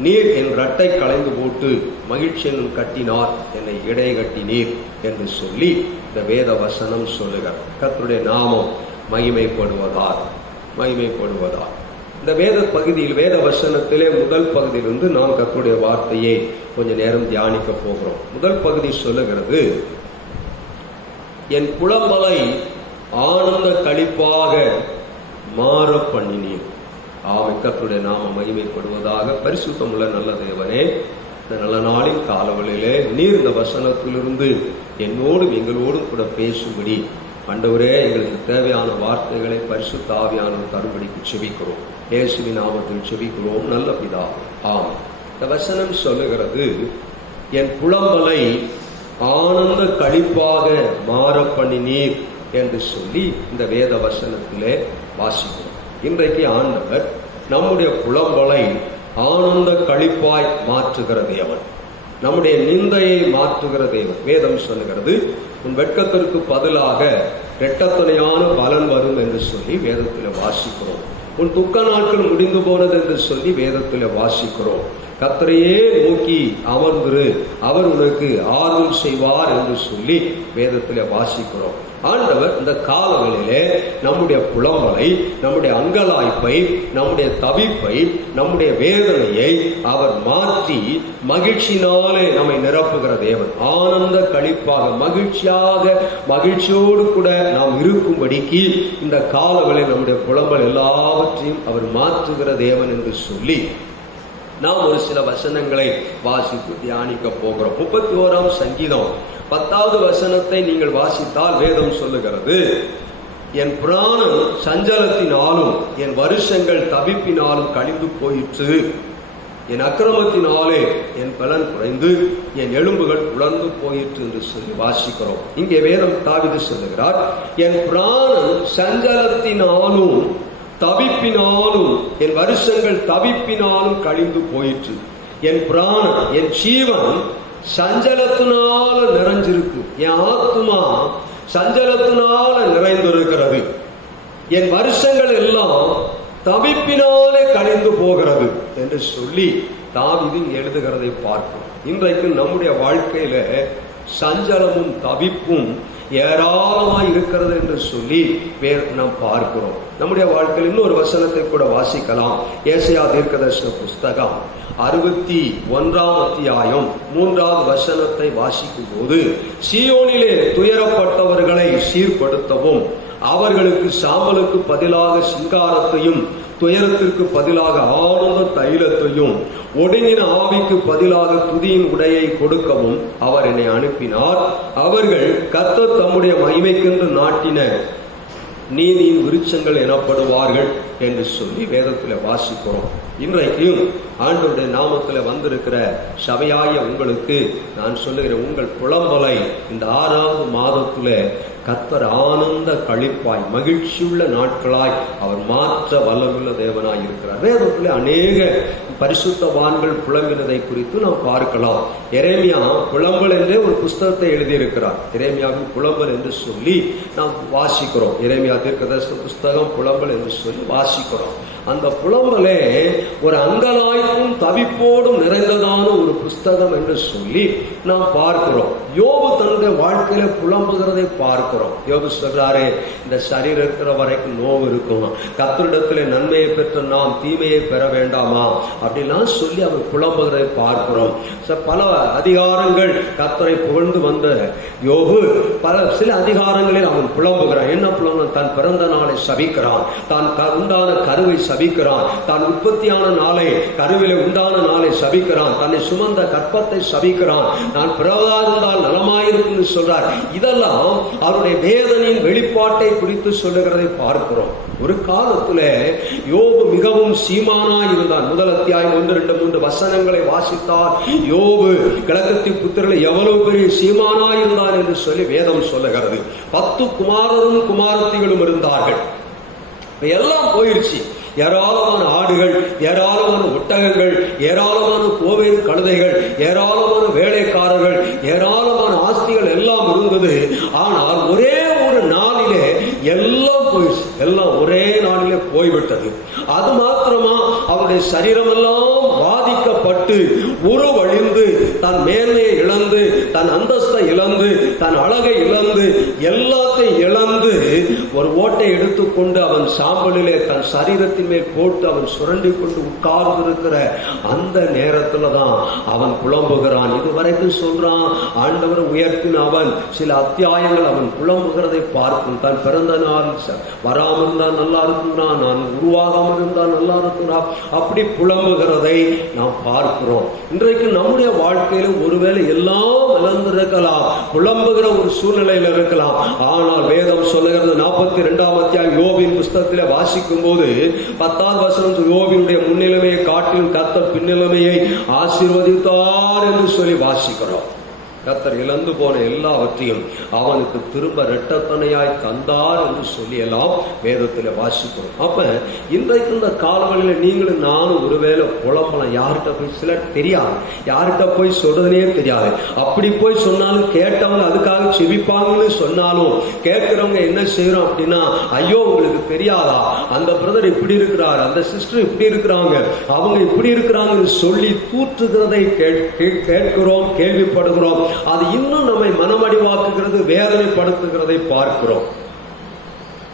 நீர் என் ரட்டை களைந்து போட்டு மகிழ்ச்சி என்னும் கட்டினார், என்னை இடை கட்டினீர் என்று சொல்லி இந்த வேத வசனம் சொல்லுகிறார். கர்த்தருடைய நாமம் மகிமைப்படுவதால் மகிமைப்படுவதால் இந்த வேத பகுதியில் வேத வசனத்திலே முதல் பகுதியிலிருந்து நாம் கர்த்தருடைய வார்த்தையை கொஞ்ச நேரம் தியானிக்க போகிறோம். முதல் பகுதி சொல்லுகிறது, என் புலம்பலை ஆனந்த களிப்பாக மாற பண்ணினீர். ஆமென். கர்த்தருடைய நாம மகிமைப்படுவதாக. பரிசுத்தமுள்ள நல்ல தேவனே, இந்த நல்ல நாளின் காலவெளியிலே நீர் இந்த வசனத்திலிருந்து என்னோடும் எங்களோடும் கூட பேசும்படி ஆண்டவரே எங்களுக்கு தேவையான வார்த்தைகளை பரிசுத்த ஆவியானவர் தரும்படிக்கு செபிக்கிறோம். இயேசுவின் நாமத்தில் செபிக்கிறோம் நல்ல பிதாவே. ஆமென். இந்த வசனம் சொல்லுகிறது, என் புலம்பலை ஆனந்த களிப்பாக மாற பண்ணினீர் என்று சொல்லி இந்த வேத வசனத்திலே வாசிக்கிறோம். இன்றைக்கு ஆண்டவர் நம்முடைய புலம்பலை ஆனந்த களிப்பாய் மாற்றுகிற தேவன், நம்முடைய நிந்தையை மாற்றுகிற தேவன். வேதம் சொல்லுகிறது, உன் வெட்கத்திற்கு பதிலாக இரட்டத்தனையான பலன் வரும் என்று சொல்லி வேதத்தில் வாசிக்கிறோம். உன் துக்க நாட்கள் முடிந்து போனது என்று சொல்லி வேதத்தில் வாசிக்கிறோம். கர்த்தரையே நோக்கி அமர்ந்திரு, அவர் உனக்கு ஆறுதல் செய்வார் என்று சொல்லி வேதத்தில் வாசிக்கிறோம். ஆண்டவர் இந்த காலங்களிலே நம்முடைய புலம்பலை, நம்முடைய அங்கலாய்ப்பை, நம்முடைய தவிப்பை, நம்முடைய வேதனையை அவர் மாற்றி மகிழ்ச்சினாலே நம்மை நிரப்புகிற தேவன். ஆனந்த களிப்பாக மகிழ்ச்சியோடு கூட நாம் இருக்கும்படிக்கு இந்த காலங்களில் நம்முடைய புலம்பல் எல்லாவற்றையும் அவர் மாற்றுகிற தேவன் என்று சொல்லி நாம் ஒரு சில வசனங்களை வாசித்து தியானிக்க போகிறோம். 31ஆம் சங்கீதம் 10வது வசனத்தை நீங்கள் வாசித்தால் வேதம் சொல்லுகிறது, என் பிராணன் சஞ்சலத்தினாலும் என் வருஷங்கள் தவிப்பினாலும் கழிந்து போயிற்று, என் அக்கிரமத்தினாலே என் பலன் குறைந்து என் எலும்புகள் உலர்ந்து போயிற்று என்று சொல்லி வாசிக்கிறோம். இங்கே வேதம் தாவீது சொல்லுகிறார், என் பிராணன் சஞ்சலத்தினாலும் தவிப்பினாலும் என் வருஷங்கள் தவிப்பினாலும் கழிந்து போயிற்று. என் பிராணன், என் ஜீவன் சஞ்சலத்தினால நிறைஞ்சிருக்கு, என் ஆத்மா சஞ்சலத்தினால நிறைந்திருக்கிறது, என் வருஷங்கள் எல்லாம் தவிப்பினாலே கழிந்து போகிறது என்று சொல்லி தாவீது எழுதுகிறதை பார்க்கிறோம். இன்றைக்கு நம்முடைய வாழ்க்கையில சஞ்சலமும் தவிப்பும் ஏராளமாய் இருக்கிறது என்று சொல்லி நாம் பார்க்கிறோம். நம்முடைய வாழ்க்கையில் இன்னொரு வசனத்தை கூட வாசிக்கலாம். ஏசாயா தீர்க்கதரிசன புஸ்தகம் 61ஆம் அத்தியாயம் 3வது வசனத்தை வாசிக்கும் போது, சீயோனிலே துயரப்பட்டவர்களை சீர்படுத்தவும் அவர்களுக்கு சாம்பலுக்கு பதிலாக சிங்காரத்தையும் துயரத்திற்கு பதிலாக ஆனந்த தைலத்தையும் ஒடுங்கின ஆவிக்கு பதிலாக துதியின் உடையை கொடுக்கவும் அவர் என்னை அனுப்பினார். அவர்கள் கர்த்தர் தம்முடைய மகிமைக்கென்று நாட்டின நீதியின் விருட்சங்கள் எனப்படுவார்கள் என்று சொல்லி வேதத்தில் வாசிக்கிறோம். இன்றைக்கும் ஆண்டவருடைய நாமத்தில் வந்திருக்கிற சபையாய உங்களுக்கு நான் சொல்லுகிறேன், உங்கள் புலம்பலை இந்த 6வது மாதத்தில் கர்த்தர் ஆனந்த களிப்பாய் மகிழ்ச்சியுள்ள நாட்களாய் அவர் மாற்ற வல்லமுள்ள தேவனாய் இருக்கிறார். வேதத்தில் அநேக பரிசுத்தவான்கள் புலம்பினதை குறித்து நாம் பார்க்கலாம். எரேமியா புலம்பல் என்றே ஒரு புஸ்தகத்தை எழுதியிருக்கிறார். எரேமியாவின் புலம்பல் என்று சொல்லி நாம் வாசிக்கிறோம். எரேமியா தீர்க்கதரிசன புஸ்தகம் புலம்பல் என்று சொல்லி வாசிக்கிறோம். அந்த புலம்பலே ஒரு அங்கலாய்ப்பும் தவிப்போடும் நிறைந்ததான ஒரு புஸ்தகம் என்று சொல்லி நாம் பார்க்கிறோம். யோபு தன்னுடைய வாழ்க்கையில புலம்புகிறதை பார்க்கிறோம். யோபு சொல்றாரு, இந்த சரீரம் இருக்கிற வரைக்கும் நோவு இருக்கும், கர்த்தரிடத்திலே நன்மையை பெற்ற நாம் தீமையை பெற வேண்டாமா அப்படிலாம் சொல்லி அவர் புலம்புகிறதை பார்க்கிறோம். பல அதிகாரங்கள் கர்த்தரை புகழ்ந்து வந்த யோபு சில அதிகாரங்களில் அவன் புலம்புகிறான். என்ன புலம்புகிறான்? தான் பிறந்த நாளை சபிக்கிறான், தான் உண்டான கருவை சபிக்கிறான், தான் உற்பத்தியான நாளை கருவிலே உண்டான நாளை சபிக்கிறான், தன்னை சுமந்த கற்பத்தை சபிக்கிறான், நான் பிறவாயிருந்தால் நலமாயிருக்கும் சொல்றார். இதெல்லாம் அவருடைய வேதனையின் வெளிப்பாட்டை குறித்து சொல்லுகிறதை பார்க்கிறோம். ஒரு காலத்துல யோபு மிகவும் சீமானாய் இருந்தான். முதல் அத்தியாயம் 1, 2, 3 வசனங்களை வாசித்தார். யோபு கிழக்கத்தி புத்திரர்கள் எவ்வளவு பெரிய சீமானாய் இருந்தார் என்று சொல்லி வேதம் சொல்லுகிறது. 10 குமாரரும் குமாரத்திகளும் இருந்தார்கள். எல்லாம் போயிருச்சு. ஏராளமான ஆடுகள், ஏராளமான ஒட்டகங்கள், ஏராளமான கோவேறு கழுதைகள், ஏராளமான வேலைக்காரர்கள், ஏராளமான ஆஸ்திகள் எல்லாம் இருந்தது. ஆனால் ஒரே ஒரு நாளிலே எல்லாம் போயிடுச்சு. எல்லாம் ஒரே நாளிலே போய்விட்டது. அது மாத்திரமா, அவருடைய சரீரம் எல்லாம் பாதிக்கப்பட்டு உருவழிந்து தன் மேன்மையை இழந்து, தன் அந்தஸ்தை இழந்து, தன் அழகை இழந்து, எல்லாத்தையும் இழந்து ஒரு ஓட்டை எடுத்துக்கொண்டு அவன் சாம்பலிலே தன் சரீரத்தின் மேல் போட்டு அவன் சுரண்டி கொண்டு உட்கார்ந்து இருக்கிற அந்த நேரத்துல தான் அவன் புலம்புகிறான். இதுவரைக்கும் சொல்றான், ஆண்டவர் உயர்த்தின அவன் சில அத்தியாயங்கள் அவன் புலம்புகிறதை பார்க்கும். தான் பிறந்த நாள் வராமல் இருந்தா நல்லா இருக்குறான், நான் உருவாகாமல் இருந்தா நல்லா இருக்கிறான், அப்படி புலம்புகிறதை நாம் பார்க்கிறோம். இன்றைக்கு நம்முடைய வாழ்க்கையில ஒருவேளை எல்லாம் இழந்திருக்கலாம், புலம்புகிற ஒரு சூழ்நிலையில் இருக்கலாம். ஆனால் வேதம் சொல்லுகிறது, 42ஆம் அத்தியாயம் யோபின் புஸ்தகத்தில் வாசிக்கும் போது 10வது வசனம், யோபினுடைய முன்னிலைமையை காட்டிலும் கர்த்தர் பின்னிலைமையை ஆசீர்வதித்தார் என்று சொல்லி வாசிக்கிறோம். கர்த்தர் இழந்து போன எல்லாவற்றையும் அவனுக்கு திரும்ப இரட்டத்தனையாய் தந்தார் என்று சொல்லி எல்லாம் வேதத்தில் வாசிக்கிறோம். அப்ப இன்றைக்கு இந்த காலங்களில் நீங்களும் நானும் ஒருவேளை புலம்பலாம். யார்கிட்ட போய் சிலர் தெரியாது, யார்கிட்ட போய் சொல்றதுனே தெரியாது. அப்படி போய் சொன்னாலும் கேட்டவங்க அதுக்காக செபிப்பாங்கன்னு சொன்னாலும் கேட்கிறவங்க என்ன செய்யறோம் அப்படின்னா, ஐயோ உங்களுக்கு தெரியாதா, அந்த பிரதர் இப்படி இருக்கிறார், அந்த சிஸ்டர் இப்படி இருக்கிறாங்க, அவங்க இப்படி இருக்கிறாங்கன்னு சொல்லி தூற்றுகிறதை கேட்கிறோம், கேள்விப்படுகிறோம். அது இன்னும் நம்மை மனமடிவாக்குகிறது, வேதனைப்படுத்துகிறதை பார்க்கிறோம்.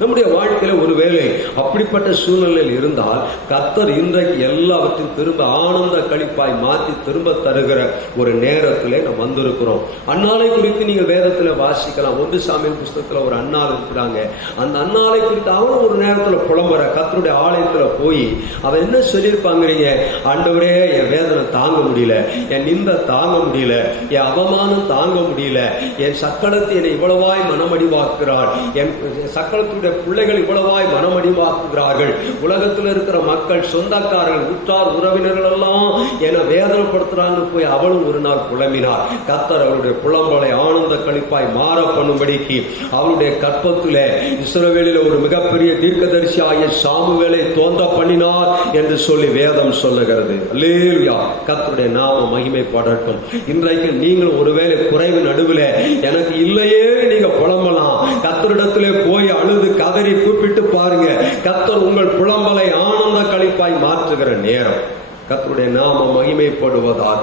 நம்முடைய வாழ்க்கையில ஒருவேளை அப்படிப்பட்ட சூழ்நிலையில் இருந்தால் கர்த்தர் இன்றைக்கு எல்லாவற்றையும் திரும்ப ஆனந்த களிப்பாய் மாற்றி திரும்ப தருகிற ஒரு நேரத்திலே நாம் வந்திருக்கிறோம். அன்னாலை குறித்து நீங்க வேதத்துல வாசிக்கலாம். 1 சாமுவேல் புஸ்தகத்துல ஒரு அன்னாள் இருக்கிறாங்க. அந்த அன்னாலை குறித்து அவனும் ஒரு நேரத்துல புலம்புற கர்த்தருடைய ஆலயத்துல போய் அவன் என்ன சொல்லியிருப்பாங்கிறீங்க, ஆண்டவரே என் வேதனை தாங்க முடியல, என் நிந்த தாங்க முடியல, என் அவமானம் தாங்க முடியல, என் சக்களத்தை என்னை இவ்வளவாய் மனமடிவாக்குகிறாள், என் சக்களத்துடைய பிள்ளைகள் இவ்வளவாய் மனமடிவாக்குகிறார்கள், உலகத்தில் இருக்கிற மக்கள் சொந்தக்காரர்கள் உற்றார் உறவினர்கள் எல்லாம் என வேதனைப்படுத்துறாங்க போய் அவளும் ஒரு நாள் புலம்பினார். கர்த்தர் அவருடைய புலம்பலை ஆனந்த களிப்பாய் மாற பண்ணும்படிக்கு அவளுடைய கற்பத்திலே இஸ்ரவேலில் ஒரு மிகப்பெரிய தீர்க்கதரிசியாகிய சாமுவேலை தோன்ற பண்ணினார் என்று சொல்லி வேதம் சொல்லுகிறது. அல்லேலூயா, கர்த்தருடைய நாம மகிமைப்படட்டும். இன்றைக்கு நீங்கள் ஒருவேளை குறைவு நடுவில் எனக்கு இல்லையே நீங்க புலம்பலாம். கர்த்தரிடத்திலே போய் அழுது கதறி கூப்பிட்டு பாருங்க, கர்த்தர் உங்கள் புலம்பலை ஆனந்த களிப்பாய் மாற்றுகிற நேரம். கர்த்தருடைய நாம மகிமைப்படுவதாக.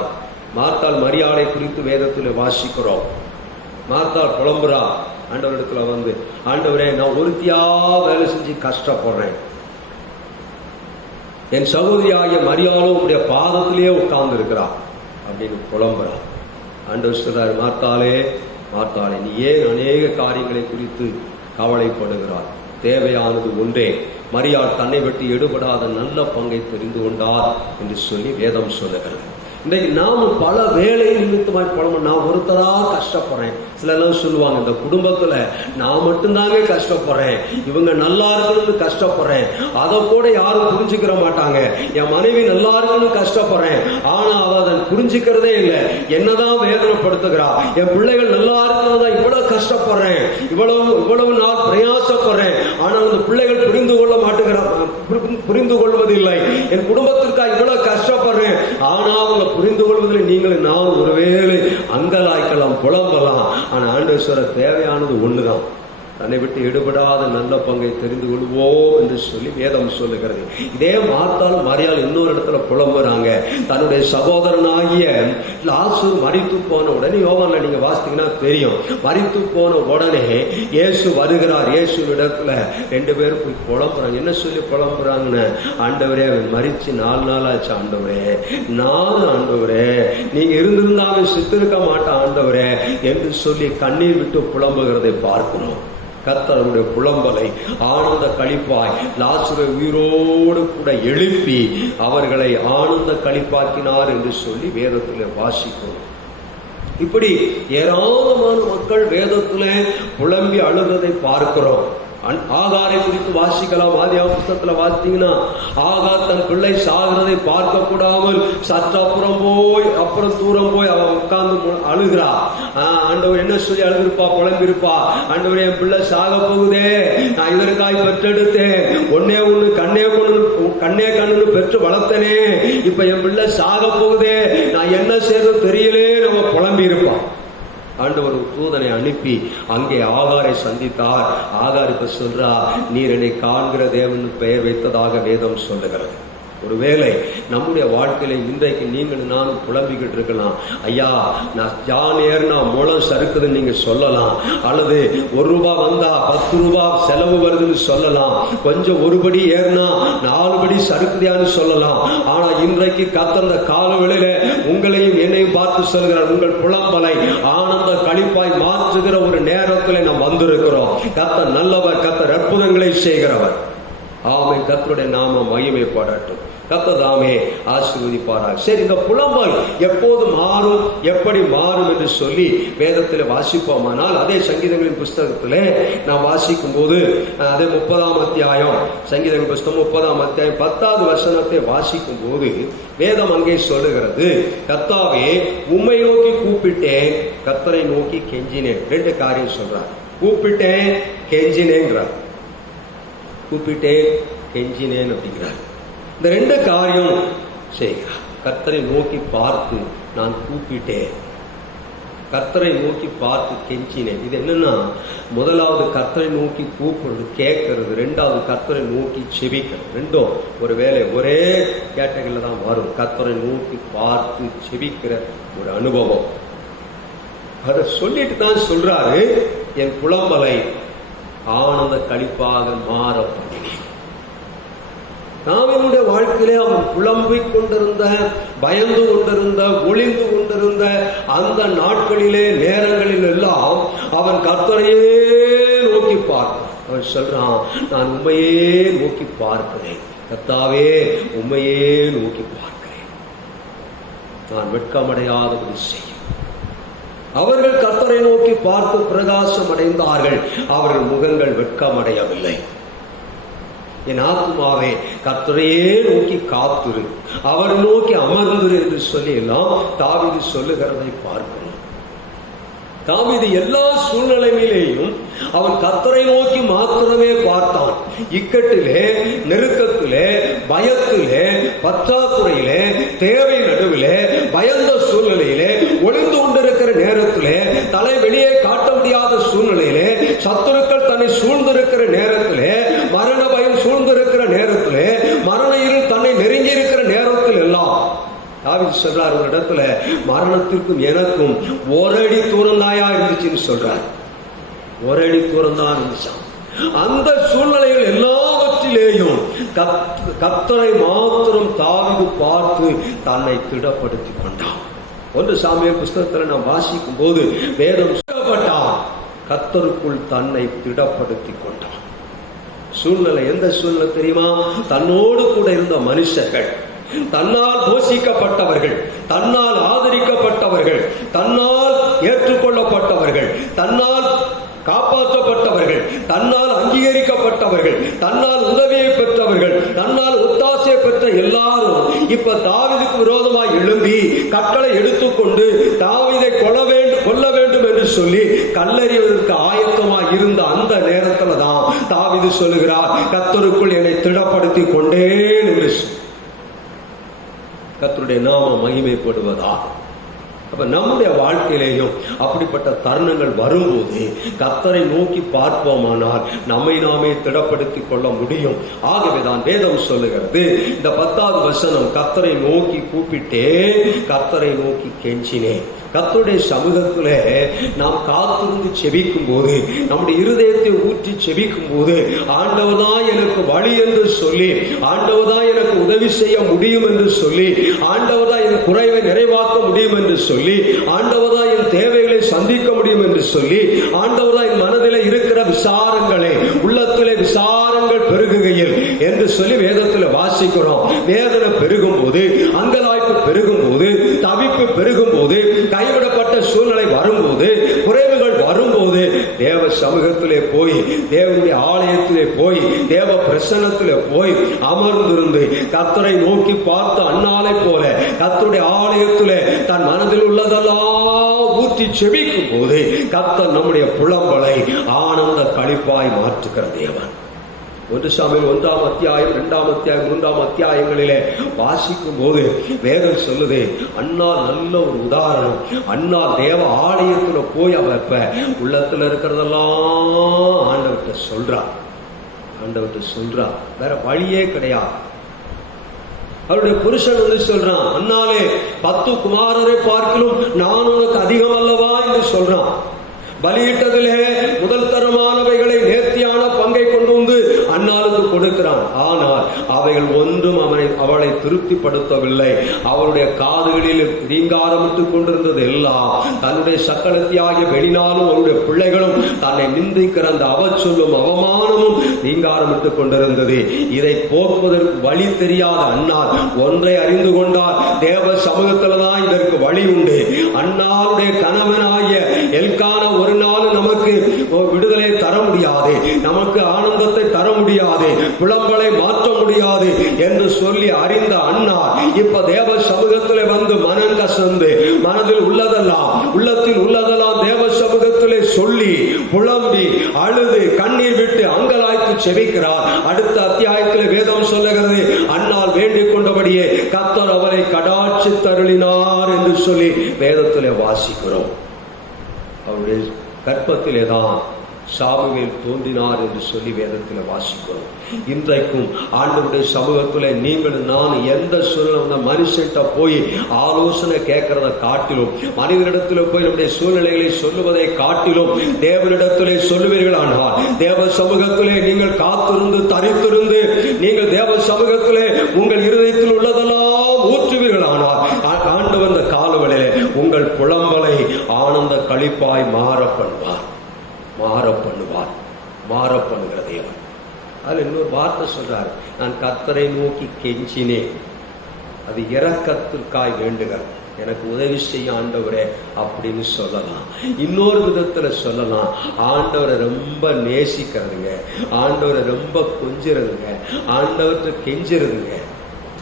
மார்த்தாள் மரியாதை குறித்து வேதத்தில் வாசிக்கிறோம். மார்த்தாள் புலம்புறா ஆண்டவரிடத்துல வந்து, ஆண்டவரே நான் ஒருத்தியா வேலை செஞ்சு கஷ்டப்படுறேன், என் சகோதரியாகிய மரியாதை உடைய பாதத்திலேயே உட்கார்ந்து இருக்கிறா அப்படின்னு புலம்புறா. ஆண்டவர் சொல்றாரு, மார்த்தாளே மார்த்தாளே நீ ஏன் அநேக காரியங்களை குறித்து கவலைப்படுகிறார், தேவையானது ஒன்றே, மரியாள் தன்னை விட்டு எடுபடாத நல்ல பங்கை தெரிந்து கொண்டார் என்று சொல்லி வேதம் சொல்லுகிறது. இன்றைக்கு நாம பல வேலை நிமித்தமாய் புலம்புறோம். நான் ஒருத்தரா கஷ்டப்படுறேன். சிலர் சொல்லுவாங்க, இந்த குடும்பத்துல நான் மட்டும்தாங்க கஷ்டப்படுறேன், இவங்க நல்லா இருக்கணும்னு கஷ்டப்படுறேன், அதை கூட யாரும் புரிஞ்சுக்கிற மாட்டாங்க. என் மனைவி நல்லா இருக்கணும்னு கஷ்டப்படுறேன், ஆனா அவ அதை புரிஞ்சுக்கிறதே இல்லை, என்னதான் வேதனைப்படுத்துகிறா. என் பிள்ளைகள் நல்லா இருக்கிறதா இவ்வளவு கஷ்டப்படுறேன், இவ்வளவு நாள் பிரயாசப்படுறேன், ஆனா அந்த பிள்ளைகள் புரிந்து கொள்ள மாட்டேங்கிறா, புரிந்து கொள்வதில்லை. என் குடும்பத்திற்காக இவ்வளவு கஷ்டப்படுறேன், ஆனா அவங்க புரிந்து கொள்வதில் நீங்கள் நான் ஒருவேளை அங்கலாய்க்கலாம், புலம்பலாம். ஆனா ஆண்டவர் தேவையானது ஒண்ணுதான், தன்னை விட்டு எடுபடாத நல்ல பங்கை தெரிந்து கொள்வோம் என்று சொல்லி வேதம் சொல்லுகிறது. இதே மார்த்தாள் மரியாள் இன்னொரு இடத்துல புலம்புறாங்க. தன்னுடைய சகோதரனாகிய லாசரு மரித்து போன உடனே, யோவான்ல நீங்க வாசித்தீங்கன்னா தெரியும், மரித்து போன உடனே இயேசு வருகிறார். இயேசு இடத்துல 2 பேரும் போய் புலம்புறாங்க. என்ன சொல்லி புலம்புறாங்கன்னு, ஆண்டவரே அவன் மரிச்சு 4 நாள் ஆச்சு ஆண்டவரே, ஆண்டவரே நீங்க இருந்திருந்தாலும் சித்திருக்க மாட்டான் ஆண்டவரே என்று சொல்லி கண்ணீர் விட்டு புலம்புகிறதை பார்க்கிறோம். கர்த்தருடைய புலம்பலை ஆனந்த களிப்பாய் லாசரு உயிரோடு கூட எழுப்பி அவர்களை ஆனந்த களிப்பாக்கினார் என்று சொல்லி வேதத்தில் வாசிக்கிறோம். இப்படி ஏராளமான மக்கள் வேதத்தில் புலம்பி அழுகிறதை பார்க்கிறோம். ஆகாரை குறித்து வாசிக்கலாம். ஆதியாகம புத்தகத்துல வாசித்தீங்கன்னா, ஆகார் தன் பிள்ளை சாகிறதை பார்க்க கூடாமல் சற்று அப்புறம் தூரம் போய் அவன் உட்கார்ந்து அழுகிறா. ஆண்டவர் என்ன சொல்லி அழுகிருப்பா, புலம்பிருப்பா, ஆண்டவர் என் பிள்ளை சாக போகுதே, நான் இதற்காய் பெற்றெடுத்தேன், ஒன்னே ஒண்ணு கண்ணே கண்ணுன்னு பெற்று வளர்த்தனே, இப்ப என் பிள்ளை சாக போகுதே, நான் என்ன செய்யறது தெரியலே நம்ம புலம்பி இருப்பான். ஆண்டவர் தூதனை அனுப்பி அங்கே ஆகாரை சந்தித்தார். ஆகார் இப்ப சொல்றா, நீர் என்னை காண்கிற தேவன் பெயர் வைத்ததாக வேதம் சொல்லுகிறது. ஒருவேளை நம்முடைய வாழ்க்கையில இன்றைக்கு நீங்கள் நானும் புலம்பிக்கிட்டு இருக்கலாம், ஐயா நான் ஜான் ஏறினா மூலம் சறுக்குதுன்னு நீங்க சொல்லலாம், அல்லது 1 ரூபாய் வந்தா 10 ரூபாய் செலவு வருதுன்னு சொல்லலாம், கொஞ்சம் 1 படி ஏறினா 4 படி சறுக்குதியான்னு சொல்லலாம். ஆனா இன்றைக்கு கர்த்தர் கால வேளையில உங்களையும் என்னையும் பார்த்து சொல்கிறார், உங்கள் புலம்பலை ஆனந்த களிப்பாய் மாற்றுகிற ஒரு நேரத்தில் நாம் வந்திருக்கிறோம். கர்த்தர் நல்லவர், கர்த்தர் அற்புதங்களை செய்கிறவர். ஆமென். கர்த்தருடைய நாமம் மகிமைப்படட்டும். கர்த்தர் தாமே ஆசீர்வதிப்பாராக. சரி, இந்த புலம்பல் எப்போது மாறும், எப்படி மாறும் என்று சொல்லி வேதத்தில் வாசிப்போமானால், அதே சங்கீதங்களின் புஸ்தகத்திலே நாம் வாசிக்கும் போது, அதே 30ஆம் அத்தியாயம், சங்கீதங்களின் புஸ்தகம் 30ஆம் அத்தியாயம் 10வது வசனத்தை வாசிக்கும் போது வேதம் அங்கே சொல்லுகிறது, கர்த்தாவே உம்மை நோக்கி கூப்பிட்டேன், கர்த்தரை நோக்கி கெஞ்சினேன். 2 காரியம் சொல்றார். கூப்பிட்டேன், கெஞ்சினேங்கிறார். கூப்பிட்டேன், கெஞ்சினேன் அப்படிங்கிறார். இந்த 2 காரியம் செய்கிறார். கர்த்தரை நோக்கி பார்த்து நான் கூப்பிட்டேன், கர்த்தரை நோக்கி பார்த்து கெஞ்சினேன். இது என்னன்னா, முதலாவது கர்த்தரை நோக்கி கூப்பிடுறது, கேட்கறது. 2வது கர்த்தரை நோக்கி செபிக்கிறது. 2ம் ஒரு வேலை ஒரே கேட்டகரியில தான் வரும். கர்த்தரை நோக்கி பார்த்து செபிக்கிற ஒரு அனுபவம். அதை சொல்லிட்டு தான் சொல்றாரு, என் புலம்பலை ஆனந்த களிப்பாக மாற பண்ணினேன். தாவீதுடைய வாழ்க்கையிலே அவன் புலம்பிக் கொண்டிருந்த, பயந்து கொண்டிருந்த, ஒளிந்து கொண்டிருந்த அந்த நாட்களிலே, நேரங்களில் எல்லாம் அவன் கர்த்தரையே நோக்கி பார்த்தான். அவன் சொல்றான், நான் உம்மையே நோக்கி பார்க்கிறேன், கர்த்தாவே உம்மையே நோக்கி பார்க்கிறேன், நான் வெட்கமடையாதபடி செய்யும். அவர்கள் கர்த்தரை நோக்கி பார்த்து பிரகாசம் அடைந்தார்கள். அவர்கள் முகங்கள் வெட்கமடையவில்லை. என் ஆத்துமாவே கர்த்தரையே நோக்கி காத்துரு, அவர் நோக்கி அமர்ந்துரு என்று சொல்லி எல்லாம் தாவீது சொல்லுகிறதை பார்க்கிறோம். தாவீது எல்லா சூழ்நிலையிலேயும் அவன் கர்த்தரை நோக்கி மாத்திரமே பார்த்தான். இக்கட்டிலே, நெருக்கத்திலே, பயத்திலே, பற்றாக்குறையிலே, தேவை நடுவிலே, பயந்த சூழ்நிலையிலே, ஒளிந்து கொண்டிருக்கிற நேரத்திலே, தலை வெளியே காட்ட முடியாத சூழ்நிலையிலே, சத்துருக்கள் தன்னை சூழ்ந்திருக்கிற நேரத்திலே, மரண பயம் சூழ்ந்திருக்கிற நேரத்திலே, மரண இருள் தன்னை நெருங்கி இருக்கிற நேரத்தில் எல்லாம் தாவீது சொல்றார், ஒரு இடத்துல மரணத்திற்கும் எனக்கும் ஒரு அடி தூரம் தாயா இருந்துச்சுன்னு சொல்றார். ஒரு அடி தூரம் தான் இருந்துச்சான். அந்த சூழ்நிலைகள் எல்லாவற்றிலேயும் கர்த்தரை மாத்திரம் தாவீது பார்த்து தன்னை திடப்படுத்தி கொண்டான். 1 சாமுவேல் புஸ்தகத்தில் நாம் வாசிக்கும் போது வேதம் சொல்லப்பட்டான், கர்த்தருக்குள் தன்னை திடப்படுத்தி கொண்டான். சூழ்நிலை எந்த சூழ்நிலை தெரியுமா? தன்னோடு கூட இருந்த மனுஷர்கள், தன்னால் போஷிக்கப்பட்டவர்கள், தன்னால் ஆதரிக்கப்பட்டவர்கள், தன்னால் ஏற்றுக்கொள்ளப்பட்டவர்கள், தன்னால் காப்பாற்றப்பட்டவர்கள், தன்னால் அங்கீகரிக்கப்பட்டவர்கள், தன்னால் உதவியை பெற்றவர்கள், தன்னால் ஒத்தாசையை பெற்ற எல்லாரும் இப்ப தாவீதுக்கு விரோதமாய் எழும்பி கட்டளை எடுத்துக்கொண்டு தாவீதை கொல்ல வேண்டும் என்று சொல்லி கல்லெறிவதற்கு ஆயத்தமாய் இருந்த அந்த நேரத்தில் தான் தாவீது சொல்லுகிறார், கர்த்தருக்குள் என்னை திடப்படுத்தி கொண்டேன் என்று. கர்த்தருடைய நாமம் மகிமைப்படுவதா? அப்ப நம்முடைய வாழ்க்கையிலேயும் அப்படிப்பட்ட தருணங்கள் வரும்போது கர்த்தரை நோக்கி பார்ப்போமானால் நம்மை நாமே திடப்படுத்திக் கொள்ள முடியும். ஆகவேதான் வேதம் சொல்லுகிறது, இந்த 10வது வசனம், கர்த்தரை நோக்கி கூப்பிட்டே, கர்த்தரை நோக்கி கெஞ்சினேன். கர்த்தருடைய சமூகத்திலே நாம் காத்திருந்து செபிக்கும் போது, நம்முடைய இருதயத்தை ஊற்றி செபிக்கும் போது, ஆண்டவர் தான் எனக்கு வழி என்று சொல்லி, ஆண்டவர் தான் எனக்கு உதவி செய்ய முடியும் என்று சொல்லி, ஆண்டவர் தான் என் குறைவை நிறைவாக்க முடியும் என்று சொல்லி, ஆண்டவர் தான் என் தேவைகளை சந்திக்க முடியும் என்று சொல்லி, ஆண்டவர் தான் என் மனதிலே இருக்கிற விசாரங்களை, உள்ளத்திலே விசாரங்கள் பெருகுகையில் என்று சொல்லி வேதத்தில் வாசிக்கிறோம். வேதனை பெருகும் போது, அங்கலாய்ப்பு பெருகும் போது, தவிப்பு பெருகும் போது, கைவிடப்பட்ட சூழ்நிலை வரும்போது, குறைவுகள் வரும்போது, தேவ சமூகத்திலே போய், தேவனுடைய ஆலயத்திலே போய், தேவ பிரசன்னத்திலே போய் அமர்ந்திருந்து கர்த்தரை நோக்கி பார்த்து அன்னாலை போல கர்த்தருடைய ஆலயத்திலே தன் மனதில் உள்ளதெல்லாம் ஊற்றி செபிக்கும் போது கர்த்தர் நம்முடைய புலம்பலை ஆனந்த களிப்பாய் மாற்றுகிற தேவன். 1 சாமுவேல் 1ஆம் அத்தியாயம், 2ஆம் அத்தியாயம், 3ஆம் அத்தியாயங்களிலே வாசிக்கும் போது வேதம் சொல்லுது, அண்ணா நல்ல ஒரு உதாரணம். அண்ணா தேவ ஆலயத்துல போய் அவ உள்ளத்துல இருக்கிறதெல்லாம் ஆண்டவர்கிட்ட சொல்றா. வேற வழியே கிடையாது. அவருடைய புருஷன் சொல்றான், அண்ணாலே 10 குமாரரை பார்க்கலும் நான் உனக்கு அதிகம் அல்லவா என்று சொல்றான். பலியிட்டதிலே முதல் தரமானவைகளை நேர்த்தியான பங்கை கொண்டு வந்து அன்னாளுக்கு கொடுக்கிறான். ஆனால் அவைகள் ஒன்றும் அவளை திருப்திப்படுத்தவில்லை. அவருடைய காதுகளில் ரீங்காரமிட்டுக் கொண்டிருந்தது எல்லாம் தன்னுடைய சக்களத்தியாகிய வெளிநாளும் அவருடைய பிள்ளைகளும் தன்னை நிந்திக்கிற அந்த அவச்சொல்லும் அவமானமும் ரீங்காரமிட்டுக் கொண்டிருந்தது. இதை போக்குவதற்கு வழி தெரியாத அன்னாள் ஒன்றை அறிந்து கொண்டார். தேவ சமூகத்தில் தான் இதற்கு வழி உண்டு. அன்னாளுடைய கணவனாகிய எல்கானா ஒரு நாள் நமக்கு விடுதலை தர முடியாது, நமக்கு ஆனந்தத்தை தர முடியாது, புலம்பலை மாற்ற முடியாது என்று சொல்லி அறிந்த அண்ணா இப்ப தேவ சமூகத்திலே வந்து மனம் கசந்து மனதில் உள்ளத்தில் உள்ளதெல்லாம் தேவ சமூகத்திலே சொல்லி புலம்பி அழுது கண்ணீர் விட்டு அங்கலாய்த்து செபிக்கிறார். அடுத்த அத்தியாயத்திலே வேதம் சொல்லுகிறது, அண்ணால் வேண்டிக் கொண்டபடியே கர்த்தர் அவரை கடாட்சி தருளினார் என்று சொல்லி வேதத்திலே வாசிக்கிறோம். அவருடைய கற்பத்திலேதான் சாமுவேல் தோன்றினார் என்று சொல்லி வேதத்தில் வாசிக்கிறோம். இன்றைக்கும் ஆண்டவருடைய சமூகத்தில் நீங்கள் நான் எந்த சூழ்நிலை மனுஷன்ட்ட போய் ஆலோசனை கேட்கறத காட்டிலும், மனிதனிடத்தில் போய் நம்முடைய சூழ்நிலைகளை சொல்லுவதை காட்டிலும் தேவனிடத்திலே சொல்லுவீர்கள். ஆனால் தேவ சமூகத்திலே நீங்கள் காத்திருந்து தரித்திருந்து நீங்கள் தேவ சமூகத்திலே உங்கள் இருதயத்தில் உள்ளதெல்லாம் ஊற்றுவீர்கள். ஆனால் ஆண்டவர் இந்த காலவெளியிலே உங்கள் புலம்பலை ஆனந்த களிப்பாய் மாற பண்ணுகிற தேவன். அதுல இன்னொரு வார்த்தை சொல்றாரு, நான் கர்த்தரை நோக்கி கெஞ்சினேன், அது இரக்கத்திற்காய் வேண்டுகிறேன், எனக்கு உதவி செய்ய ஆண்டவரே அப்படின்னு சொல்லலாம். இன்னொரு விதத்துல சொல்லலாம், ஆண்டவரை ரொம்ப நேசிக்கிறதுங்க, ஆண்டவரை ரொம்ப கொஞ்சிறதுங்க, ஆண்டவர்கிட்ட கெஞ்சிறதுங்க.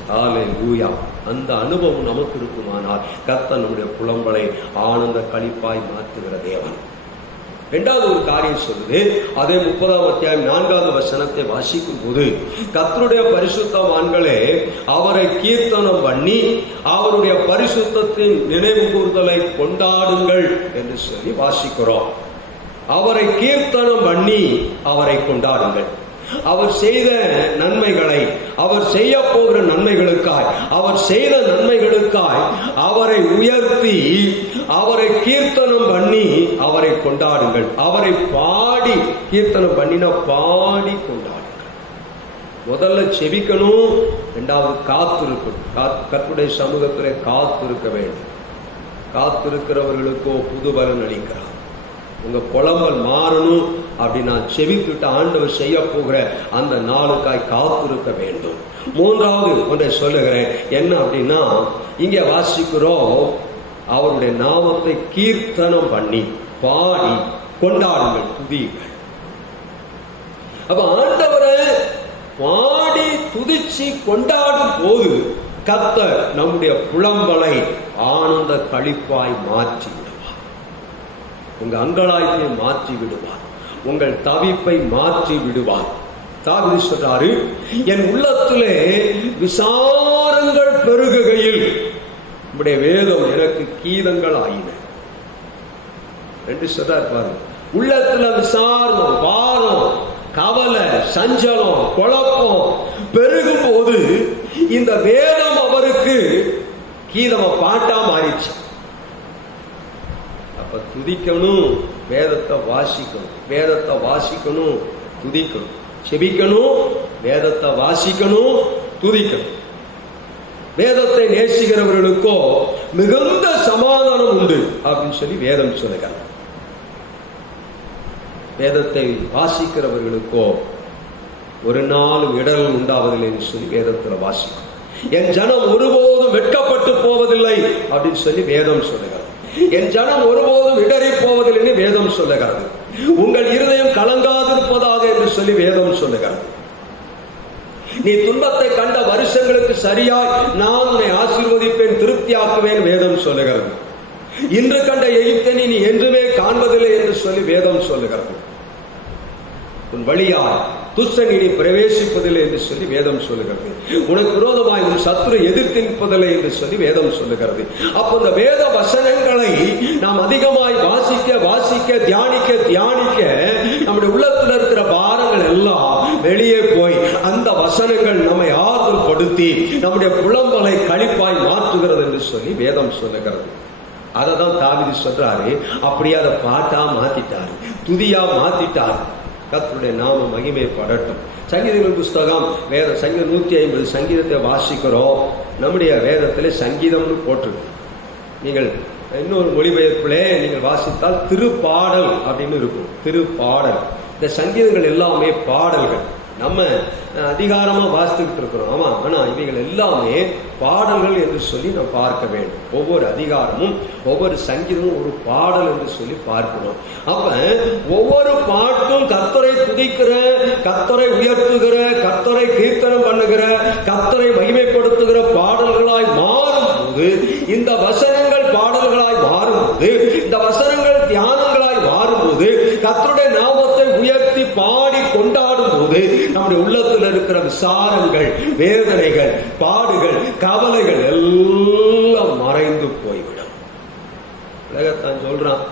ஹல்லேலூயா. அந்த அனுபவம் நமக்கு இருக்குமானால் கர்த்தர் நம்முடைய புலம்பலை ஆனந்த களிப்பாய் மாற்றுகிற தேவன். இரண்டாவது ஒரு காரியம் சொல்லுது, அதே 30ஆம் அத்தியாயம் 4வது வசனத்தை வாசிக்கும் போது, கர்த்தருடைய பரிசுத்தவான்களே அவரை கீர்த்தனம் பண்ணி அவருடைய பரிசுத்தத்தின் நினைவு கூர்தலை கொண்டாடுங்கள் என்று சொல்லி வாசிக்கிறோம். அவரை கீர்த்தனம் பண்ணி அவரை கொண்டாடுங்கள். அவர் செய்த நன்மைகளை, அவர் செய்ய போகிற நன்மைகளுக்காய், அவர் செய்த நன்மைகளுக்காய் அவரை உயர்த்தி அவரை கீர்த்தனம் பண்ணி அவரை கொண்டாடுங்கள். அவரை பாடி கீர்த்தனம் பண்ணினா பாடி கொண்டாடுங்கள். முதல்ல செபிக்கணும், இரண்டாவது காத்திருக்கணும். கர்த்தருடைய சமூகத்திலே காத்திருக்க வேண்டும். காத்திருக்கிறவர்களுக்கோ புது பலன் அளிக்கிறார். உங்க புலம்பல் மாறணும் அப்படின்னா செவித்துட்டு ஆண்டவர் செய்ய போகிற அந்த நாளுக்காய் காத்திருக்க வேண்டும். மூன்றாவது ஒன்றை சொல்லுகிறேன், என்ன அப்படின்னா இங்கே வாசிக்கிறோம், அவருடைய நாமத்தை கீர்த்தனம் பண்ணி பாடி கொண்டாடுங்கள், துதியுங்கள். அப்ப ஆண்டவரை பாடி துதிச்சு கொண்டாடும் போது கர்த்தர் நம்முடைய புலம்பலை ஆனந்த களிப்பாய் மாற்றி விடுவார். உங்க அங்கலாய்ப்பை மாற்றி விடுவார், உங்கள் தவிப்பை மாற்றி விடுவார். தாவீது சொல்றாரு, என் உள்ளத்திலே விசாரங்கள் பெருகுகையில் உம்முடைய வேதம் எனக்கு கீதங்கள் ஆயின என்று சொல்றார். பாருங்க, உள்ளத்துல விசாரம், பாரம், கவலை, சஞ்சலம், குழப்பம் பெருகும் போது இந்த வேதம் அவருக்கு கீதம பாட்டா மாறிச்சு. அப்ப துதிக்கணும், வேதத்தை வாசிக்கணும், வேதத்தை வாசிக்கணும், துதிக்கணும், செபிக்கணும், வேதத்தை வாசிக்கணும், துதிக்கணும். வேதத்தை நேசிக்கிறவர்களுக்கோ மிகுந்த சமாதானம் உண்டு அப்படின்னு சொல்லி வேதம் சொல்லுகிறார். வேதத்தை வாசிக்கிறவர்களுக்கோ ஒரு நாள் இடல் உண்டாவதில்லை என்று சொல்லி வேதத்தில் வாசிக்கும். என் ஜனம் ஒருபோதும் வெட்கப்பட்டு போவதில்லை அப்படின்னு சொல்லி வேதம் சொல்லுகிறது. என் ஜனம் ஒருபோதும் இடறி போவதில்லை வேதம் சொல்லுகிறது. உங்கள் இருதயம் கலங்காதிருப்பதாக என்று சொல்லி வேதம் சொல்லுகிறது. நீ துன்பத்தை கண்ட வருஷங்களுக்கு சரியாய் நான் உன்னை ஆசீர்வதிப்பேன், திருப்தியாக்குவேன் வேதம் சொல்லுகிறது. இன்று கண்ட எகிப்தை நீ என்றுமே காண்பதில்லை என்று சொல்லி வேதம் சொல்லுகிறது. உன் வழியாய் துஷ்டன் இனி பிரவேசிப்பதில்லை என்று சொல்லி வேதம் சொல்லுகிறது. உனக்கு விரோதமாய் உன் சத்துரு எதிர்த்து நிற்பதில்லை என்று சொல்லி வேதம் சொல்லுகிறது. அப்போ இந்த வேத வசனங்களை நாம் அதிகமாய் வாசிக்க வாசிக்க தியானிக்க தியானிக்க நம்முடைய உள்ளத்தில் இருக்கிற பாரங்கள் எல்லாம் வெளியே போய் அந்த வசனங்கள் நம்மை ஆறுதல் படுத்தி நம்முடைய புலம்பலை களிப்பாய் மாற்றுகிறது என்று சொல்லி வேதம் சொல்லுகிறது. அதை தான் தாவீது சொல்றாரு, அப்படியே அதை பாட்டா மாத்திட்டாரு, துதியா மாத்திட்டாரு. கர்த்தருடைய நாம மகிமைப்படட்டும். சங்கீதங்களின் புஸ்தகம் சங்கீதம் 150 சங்கீதத்தை வாசிக்கிறோம். நம்முடைய வேதத்திலே சங்கீதம்னு போட்டிருக்கு. நீங்கள் இன்னொரு மொழிபெயர்ப்பிலே நீங்கள் வாசித்தால் திருப்பாடல் அப்படின்னு இருக்கும். திருப்பாடல். இந்த சங்கீதங்கள் எல்லாமே பாடல்கள். நம்ம அதிகாரமா வாசித்துக்கிட்டு இருக்கிறோம். ஆமா, ஆனா இவைகள் எல்லாமே பாடல்கள் என்று சொல்லி நாம் பார்க்க வேண்டும். ஒவ்வொரு அதிகாரமும் ஒவ்வொரு சங்கீதமும் ஒரு பாடல் என்று சொல்லி பார்க்கணும். அப்ப ஒவ்வொரு பாட்டும் கர்த்தரை துதிக்கிற, கர்த்தரை உயர்த்துகிற, கர்த்தரை கீர்த்தனம் பண்ணுகிற, கர்த்தரை மகிமைப்படுத்துகிற பாடல்களாய் மாறும்போது, இந்த வசனங்கள் பாடல்களாய் மாறும்போது, இந்த வசனங்கள் தியானங்களாய் மாறும்போது, கர்த்தருடைய நாமத்தை உயர்த்தி பாடி கொண்டாடும் போது நம்முடைய உள்ளத்தில் இருக்கிற விசாரங்கள், வேதனைகள், பாடுகள், கவலைகள் எல்லாம் மறைந்து போய்விடும். உலகத்தான் சொல்றான்,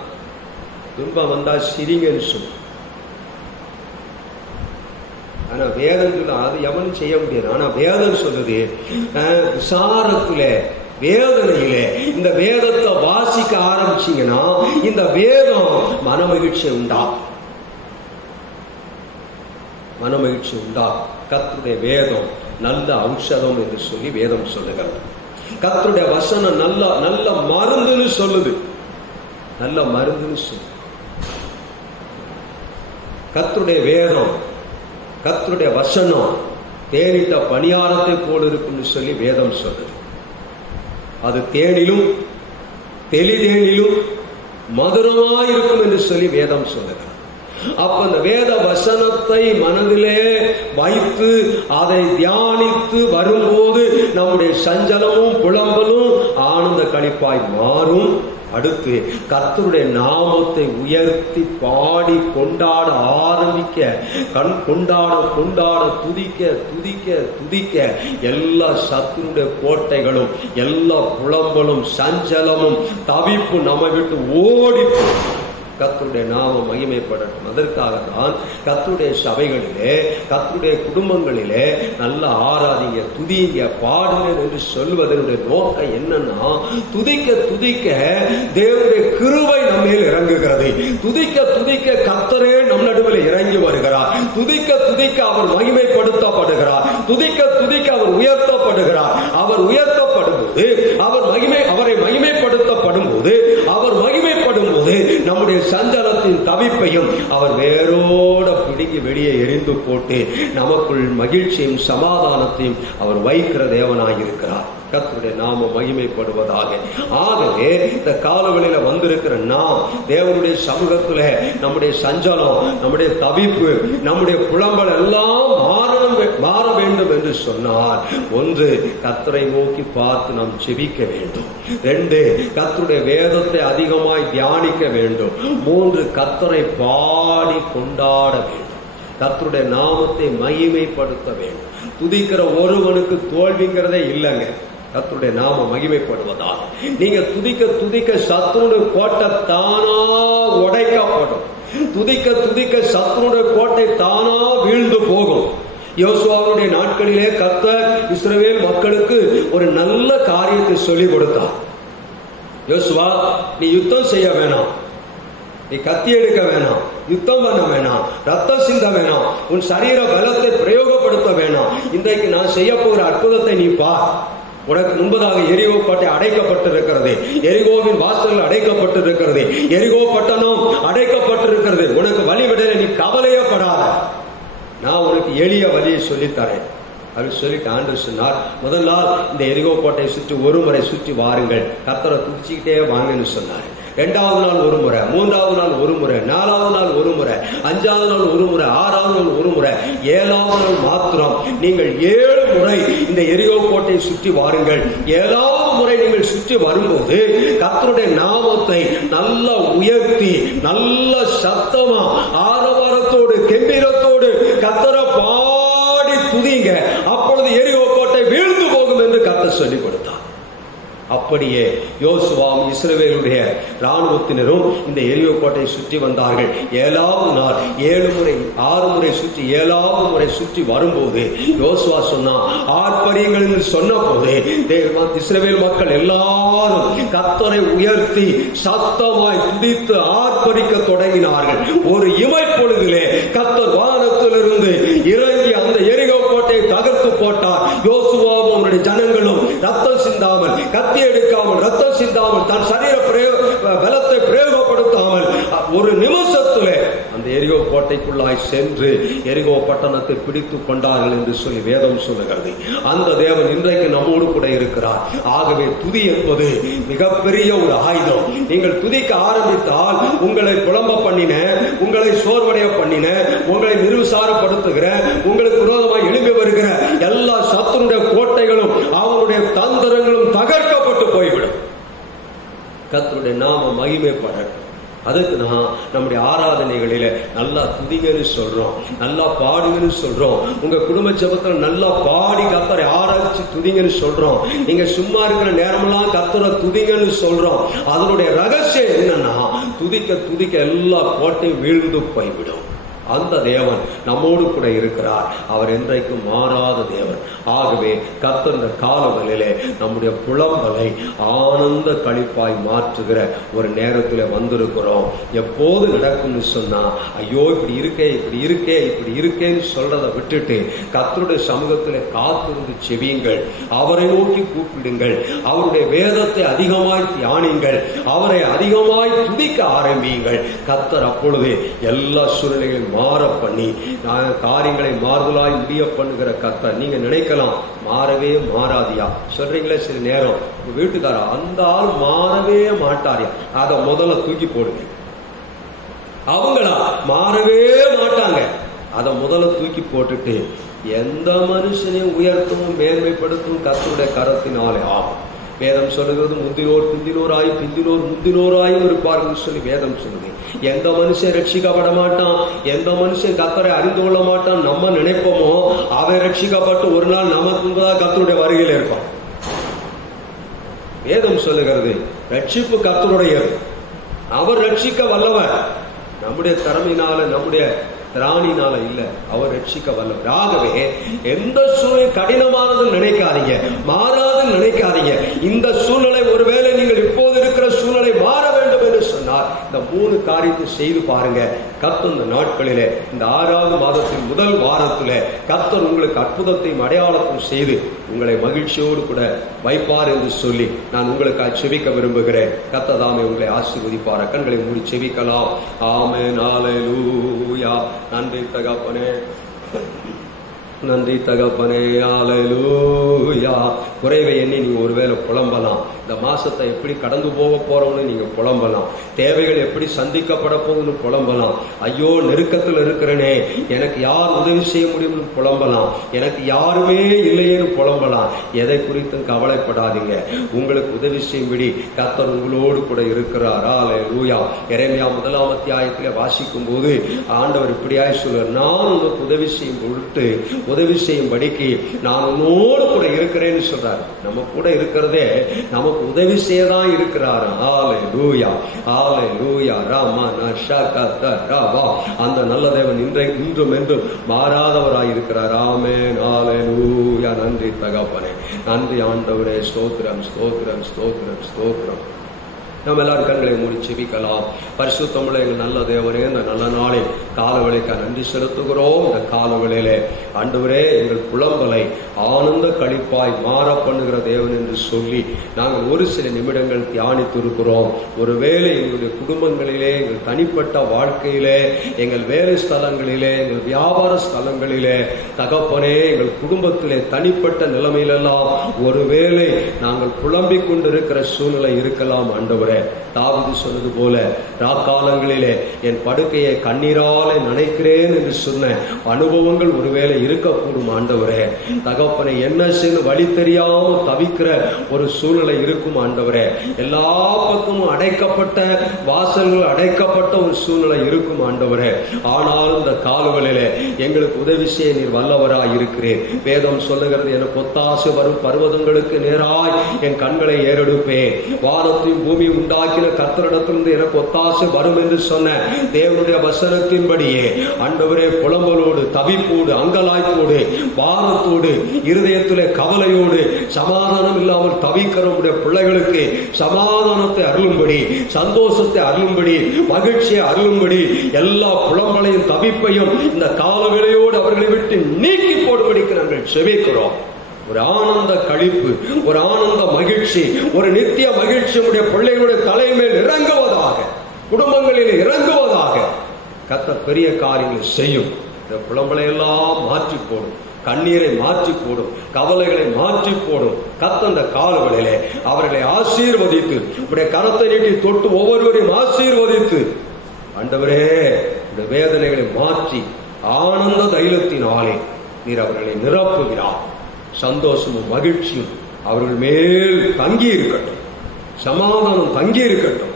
துன்பம் வந்தா சிரிங்கன்னு சொல்லு. ஆனா வேதம் சொல்ல அது எவனும் செய்ய முடியாது. ஆனா வேதம் சொல்லுது, விசாரத்திலே, வேதனையிலே இந்த வேதத்தை வாசிக்க ஆரம்பிச்சீங்கன்னா இந்த வேதம் மனமகிழ்ச்சி உண்டாகும். மனமகிழ்ச்சி உண்டாகும். கர்த்தருடைய வேதம் நல்ல ஔஷதம் என்று சொல்லி வேதம் சொல்லுகிறது. கர்த்தருடைய வசனம் நல்ல நல்ல மருந்துன்னு சொல்லுது. நல்ல மருந்துன்னு சொல்லு. கர்த்தருடைய வேதம், கர்த்தருடைய வசனம் தேனிட்ட பணியாரத்தை போல் இருக்குன்னு சொல்லி வேதம் சொல்லுது. அது தேனிலும் தெளிதேனிலும் மதுரமாயிருக்கும் என்று சொல்லி வேதம் சொல்லுகிறது. அப்ப அந்த வேத வசனத்தை மனதிலே வைத்து அதை தியானித்து வரும்போது நம்முடைய சஞ்சலமும் புலம்பலும் ஆனந்த களிப்பாய் மாறும். அடுத்து கர்த்தருடைய நாமத்தை உயர்த்தி பாடி கொண்டாட ஆரம்பிக்க, கொண்டாட கொண்டாட துதிக்க துதிக்க துதிக்க எல்லா சத்துருடைய கோட்டைகளும், எல்லா புலம்பலும், சஞ்சலமும், தவிப்பு நம்ம விட்டு ஓடி கர்த்தருடைய நாமம் மகிமைப்படட்டும். அதற்காக தான் கர்த்தருடைய சபைகளிலே, கர்த்தருடைய குடும்பங்களிலே நல்ல ஆராதிங்க, துதிங்க, பாடுங்க என்று சொல்வதனுடைய நோக்கம் என்னன்னா, துதிக்க துதிக்க தேவனுடைய கிருபை நம்மேல் இறங்குகிறது. துதிக்க துதிக்க கர்த்தரே நம் நடுவில் இறங்கி வருகிறார். துதிக்க துதிக்க அவர் மகிமைப்படுத்தப்படுகிறார். துதிக்க துதிக்க அவர் உயர்த்தப்படுகிறார். அவர் உயர்த்தப்படும் போது, அவரை மகிமைப்படுத்தப்படும் போது, அவர் மகிமைப்படும் போது நம்முடைய சஞ்சலத்தின் தவிப்பையும் அவர் வேரோட பிடிங்கி வெளியே எரிந்து போட்டு நமக்குள் மகிழ்ச்சியும் சமாதானத்தையும் அவர் வைக்கிற தேவனாயிருக்கிறார். கர்த்தருடைய நாமம் மகிமைப்படுவதாக. ஆகவே இந்த காலவெளியில வந்திருக்கிற நாம் தேவனுடைய சமூகத்துல நம்முடைய சஞ்சலம், நம்முடைய தவிப்பு, நம்முடைய புலம்பல் எல்லாம் மாற வேண்டும் என்று சொன்னார். ஒன்று, கர்த்தரை நோக்கி பார்த்து நாம் ஜெபிக்க வேண்டும். 2, கர்த்தருடைய வேதத்தை அதிகமாய் தியானிக்க வேண்டும். 3, கர்த்தரை பாடி கொண்டாட வேண்டும். கர்த்தருடைய நாமத்தை மகிமைப்படுத்த வேண்டும். துதிக்கிற ஒருவனுக்கு தோல்விங்கிறதே இல்லைங்க. கர்த்தருடைய நாமம் மகிமைப்படுவதாக. நீங்க துதிக்க துதிக்க சத்துருடைய கோட்டை தானா உடைக்கப்படும். துதிக்க துதிக்க சத்துருடைய கோட்டை தானா வீழ்ந்து போகும். யோசுவாவுடைய நாட்களிலே கர்த்தர் இஸ்ரவேல் மக்களுக்கு ஒரு நல்ல காரியத்தை சொல்லிக் கொடுத்தார். யோசுவா, நீ யுத்தம் செய்ய வேணாம், நீ கத்தி எடுக்க வேணாம், யுத்தம் பண்ண வேணாம், ரத்தம் சிந்த வேணாம், உன் சரீர பலத்தை பிரயோகப்படுத்த வேணாம். இன்றைக்கு நான் செய்ய போகிற அற்புதத்தை நீ பார். உனக்கு முன்பதாக எரிகோ கோட்டை அடைக்கப்பட்டிருக்கிறது. எரிகோவின் வாசல்கள் அடைக்கப்பட்டிருக்கிறது. எரிகோ பட்டணம் அடைக்கப்பட்டிருக்கிறது. உனக்கு வழி விடலை, நீ கவலையப்படாத, நான் உனக்கு எளிய வழியை சொல்லித்தரேன் அப்படின்னு சொல்லிட்டு ஆண்டவர் சொன்னார். முதல் நாள் இந்த எரிகோ கோட்டையை சுற்றி ஒரு முறை சுற்றி வாருங்கள், கர்த்தரை துதிச்சுக்கிட்டே வாங்கன்னு சொன்னார். 2வது நாள் ஒரு முறை, 3வது நாள் ஒரு முறை, 4வது நாள் ஒரு முறை, 5வது நாள் ஒரு முறை, 6வது நாள் ஒரு முறை, 7வது நாள் மாத்திரம் நீங்கள் 7 முறை இந்த எரிகோ கோட்டையை சுற்றி வாருங்கள். 7வது முறை நீங்கள் சுற்றி வரும்போது கர்த்தருடைய நாமத்தை நல்லா உயர்த்தி நல்ல சத்தமா ஆரவாரத்தோடு கெம்பீரத்தோடு கர்த்தரை பாடி துதிங்க. அப்பொழுது எரிகோ கோட்டை வீழ்ந்து போகும் என்று கர்த்தர் சொல்லிக் கொடுத்தார். அப்படியே யோசுவாவும் இஸ்ரவேலுடைய ராணுவத்தினரும் இந்த எரிகோ கோட்டையை சுற்றி வந்தார்கள். 7வது நாள் 7 முறை 6 முறை சுற்றி 7வது முறை சுற்றி வரும்போது யோசுவா சொன்னான், ஆர்ப்பரியுங்கள் என்று சொன்ன போது இஸ்ரவேல் மக்கள் எல்லாரும் கர்த்தரை உயர்த்தி சத்தமாய் துதித்து ஆர்ப்பரிக்க தொடங்கினார்கள். ஒரு இமைப்பொழுதிலே கர்த்தர் வானத்திலிருந்து இறங்கி அந்த தகர்த்து போட்டார். யோசுவாவும் அவனுடைய ஜனங்களும் ரத்தம் சிந்தாமல், கத்தி எடுக்காமல், ரத்தம் சிந்தாமல், தன் சரீர பலத்தை பிரயோகப்படுத்தாமல் ஒரு நிமிஷத்திலே அந்த எரிகோ கோட்டைக்குள்ளாய் சென்று எரிகோ பட்டணத்தை பிடித்துக் கொண்டார்கள் என்று சொல்லி வேதம் சொல்லுகிறது. அந்த தேவன் இன்றைக்கு நம்மோடு கூட இருக்கிறார். ஆகவே துதி என்பது மிகப்பெரிய ஒரு ஆயுதம். நீங்கள் துதிக்க ஆரம்பித்தால் உங்களை புலம்ப பண்ணின, உங்களை சோர்வடைய பண்ணின, உங்களை நிருசாரப்படுத்துகிற, உங்களுக்கு விரோதமாக எழும்பி வருகிற எல்லா சத்துருடைய கோட்டைகளும் அவனுடைய தந்திரங்களும் தகர்க்கப்பட்டு போய்விடும். கர்த்தருடைய நாம மகிமைப்படட்டும். அதுக்கு தான் நம்முடைய ஆராதனைகளில நல்லா துதிங்கன்னு சொல்றோம், நல்லா பாடுங்கன்னு சொல்றோம். உங்க குடும்ப ஜெபத்துல நல்லா பாடி கர்த்தரை ஆராய்ச்சி துதிங்கன்னு சொல்றோம். நீங்க சும்மா இருக்கிற நேரமெல்லாம் கர்த்தரை துதிங்கன்னு சொல்றோம். அதனுடைய ரகசியம் என்னன்னா, துதிக்க துதிக்க எல்லா கோட்டையும் வீழ்ந்து போய்விடும். அந்த தேவன் நம்மோடு கூட இருக்கிறார். அவர் என்றைக்கும் மாறாத தேவன். ஆகவே கர்த்தர் இந்த காலங்களிலே நம்முடைய புலம்பலை ஆனந்த களிப்பாய் மாற்றுகிற ஒரு நேரத்தில் வந்திருக்கிறோம். எப்போது நடக்கும்னு சொன்னா, ஐயோ இப்படி இருக்கே, இப்படி இருக்கே, இப்படி இருக்கேன்னு சொல்றதை விட்டுட்டு கர்த்தருடைய சமூகத்தில் காத்திருந்து செவியுங்கள். அவரை நோக்கி கூப்பிடுங்கள். அவருடைய வேதத்தை அதிகமாய் தியானிங்கள். அவரை அதிகமாய் துதிக்க ஆரம்பியுங்கள். கர்த்தர் அப்பொழுது எல்லா சூழ்நிலைகளையும் மாற பண்ணி காரியங்களை மாறுதலாய் முடிய பண்ணுகிற கர்த்தர். நீங்க நினைக்கலாம், மாறவே மாறாதியா சொல்றீங்களே சில நேரம். உங்க வீட்டுக்காரா, அந்த ஆள் மாறவே மாட்டாரியா, அதை முதல்ல தூக்கி போடுங்க. அவங்களா மாறவே மாட்டாங்க, அதை முதல்ல தூக்கி போட்டுட்டு எந்த மனுஷனையும் உயர்த்தவும் மேன்மைப்படுத்தும் கர்த்தருடைய கரத்தினாலே ஆகும். வேதம் சொல்லுகிறது, முந்தினோர் பிந்தினோராய், பிந்தினோர் முந்தினோராயும் இருப்பார்கள் சொல்லி வேதம் சொல்லுது. எந்த மனுஷன் ரட்சிக்கப்பட மாட்டான், எந்த மனுஷன் கர்த்தரை அறிந்து கொள்ள மாட்டான் நம்ம நினைப்போமோ, அவன் ரட்சிக்கப்பட்டு ஒரு நாள் நமக்கு கர்த்தருடைய வருகையில் இருப்பான். வேதம் சொல்லுகிறது, ரட்சிப்பு கர்த்தருடையது, அவர் ரட்சிக்க வல்லவர். நம்முடைய திறமையினால, நம்முடைய திராணினால இல்ல, அவர் ரட்சிக்க வல்லவர். ஆகவே எந்த சூழ்நிலை கடினமானது நினைக்காதீங்க, மாறாதுன்னு நினைக்காதீங்க. இந்த சூழ்நிலை ஒருவேளை நீங்கள் இப்போது இருக்கிற சூழ்நிலை மாற வேண்டும் என்று சொன்னார், இந்த 3 காரியத்தை செய்து பாருங்க. கர்த்தர் இந்த நாட்களிலே, இந்த 6வது மாதத்தின் முதல் வாரத்திலே கர்த்தர் உங்களுக்கு அற்புதத்தையும் அடையாளத்தையும் செய்து உங்களை மகிழ்ச்சியோடு கூட வைப்பார் என்று சொல்லி நான் உங்களுக்காக செபிக்க விரும்புகிறேன். கர்த்தர் தாமே உங்களை ஆசீர்வதிப்பார். கண்களை மூடி செபிக்கலாம். ஆமென். ஹல்லேலூயா. நன்றி தகப்பனே, நன்றி தகப்பனே. ஹல்லேலூயா. குறைவை எண்ணி நீங்க ஒருவேளை புலம்பலாம். இந்த மாசத்தை எப்படி கடந்து போக போறோம்னு நீங்க புலம்பலாம். தேவைகள் எப்படி சந்திக்கப்பட போகுதுன்னு புலம்பலாம். ஐயோ நெருக்கத்தில் இருக்கிறனே, எனக்கு யார் உதவி செய்ய முடியும்னு புலம்பலாம். எனக்கு யாருமே இல்லையேன்னு புலம்பலாம். எதை குறித்தும் கவலைப்படாதீங்க. உங்களுக்கு உதவி செய்யும்படி கர்த்தர் உங்களோடு கூட இருக்கிறார். ஹல்லேலூயா. எரேமியா 1ஆம் அத்தியாயத்திலே வாசிக்கும் போது ஆண்டவர் இப்படியாய் சொல்றார், நான் உனக்கு உதவி செய்யும் பொருட்டு, உதவி செய்யும்படிக்கு நான் உன்னோடு கூட இருக்கிறேன்னு சொல்றார். நம்ம கூட இருக்கிறதே நமக்கு உதவி செய்யதான் இருக்கிறார். ஹல்லேலூயா. ஹல்லேலூயா. ராமனா ஷகத ரவா. அந்த நல்ல தேவன் இன்றும் என்றும் மாறாதவராய் இருக்கிறார். ஆமென். ஹல்லேலூயா. நன்றி தகப்பனே, நன்றி ஆண்டவரே. ஸ்தோத்திரம், ஸ்தோத்திரம், ஸ்தோத்திரம், ஸ்தோத்திரம். நம்ம எல்லாரும் கண்களை மூடி செபிக்கலாம். பரிசுத்தமுள்ள எங்கள் நல்ல தேவனே, இந்த நல்ல நாளில் காலவேளைக்கு நன்றி செலுத்துகிறோம். இந்த காலவேளையிலே ஆண்டவரே, எங்கள் புலம்பலை ஆனந்த களிப்பாய் மாற பண்ணுகிற தேவன் என்று சொல்லி நாங்கள் ஒரு சில நிமிடங்கள் தியானித்து இருக்கிறோம். ஒருவேளை எங்களுடைய குடும்பங்களிலே, எங்கள் தனிப்பட்ட வாழ்க்கையிலே, எங்கள் வேலை ஸ்தலங்களிலே, எங்கள் வியாபார ஸ்தலங்களிலே தகப்பனே, எங்கள் குடும்பத்திலே தனிப்பட்ட நிலைமையிலெல்லாம் ஒருவேளை நாங்கள் புலம்பிக் கொண்டிருக்கிற சூழ்நிலை இருக்கலாம். ஆண்டவரே, தாவீது சொன்னது போல ராக்காலங்களிலே என் படுக்கையை கண்ணீராலே நனைக்கிறேன் என்று சொன்ன அனுபவங்கள் ஒருவேளை இருக்கக்கூடும். ஆண்டவரே தகப்பனை என்ன செய்து வழி தெரியாமல் தவிக்கிற ஒரு சூழ்நிலை இருக்கும். ஆண்டவரே, எல்லா பக்கமும் அடைக்கப்பட்ட வாசல்கள், அடைக்கப்பட்ட ஒரு சூழ்நிலை இருக்கும். ஆண்டவரே, ஆனாலும் இந்த காலங்களிலே எங்களுக்கு உதவி செய்ய நீர் வல்லவராய் இருக்கிறேன். வேதம் சொல்லுகிறது, எனக்கு ஒத்தாசை வரும் பர்வதங்களுக்கு நேராய் என் கண்களை ஏறெடுப்பேன். வானத்தையும் பூமி உண்டாக்கின கர்த்தரிடத்திலிருந்து எனக்கு ஒத்தாசை வரும் என்று சொன்ன தேவனுடைய வசனத்தின்படியே ஆண்டவரே, புலம்பலோடு, தவிப்போடு, அங்கலாய்ப்போடு, பாரத்தோடு, இருதயத்திலே கவலையோடு, சமாதானம் இல்லாமல் தவிக்கிற பிள்ளைகளுக்கு சமாதானத்தை அருளும்படி, சந்தோஷத்தை அருளும்படி, மகிழ்ச்சியை அருளும்படி, எல்லா புலம்பலையும் தவிப்பையும் இந்த காலவேளையோடு அவர்களை விட்டு நீக்கி போடும்படிக்கு நாங்கள் நாங்கள் செபிக்கிறோம். ஒரு ஆனந்த களிப்பு, ஒரு ஆனந்த மகிழ்ச்சி, ஒரு நித்திய மகிழ்ச்சி உடைய பிள்ளைகளுடைய தலைமையில் இறங்குவதாக, குடும்பங்களில் இறங்குவதாக. கர்த்தர் பெரிய காரியங்களை செய்யும். இந்த புலம்பலை எல்லாம் மாற்றி போடும், கண்ணீரை மாற்றி போடும், கவலைகளை மாற்றி போடும். கர்த்தர் அந்த காலங்களிலே அவர்களை ஆசீர்வதித்து, உடைய கரத்தை நீட்டி தொட்டு ஒவ்வொருவரையும் ஆசீர்வதித்து, ஆண்டவரே இந்த வேதனைகளை மாற்றி ஆனந்த தைலத்தினாலே நீர் அவர்களை நிரப்புகிறார். சந்தோஷமும் மகிழ்ச்சியும் அவர்கள் மேல் தங்கி இருக்கட்டும், சமாதானம் தங்கி இருக்கட்டும்,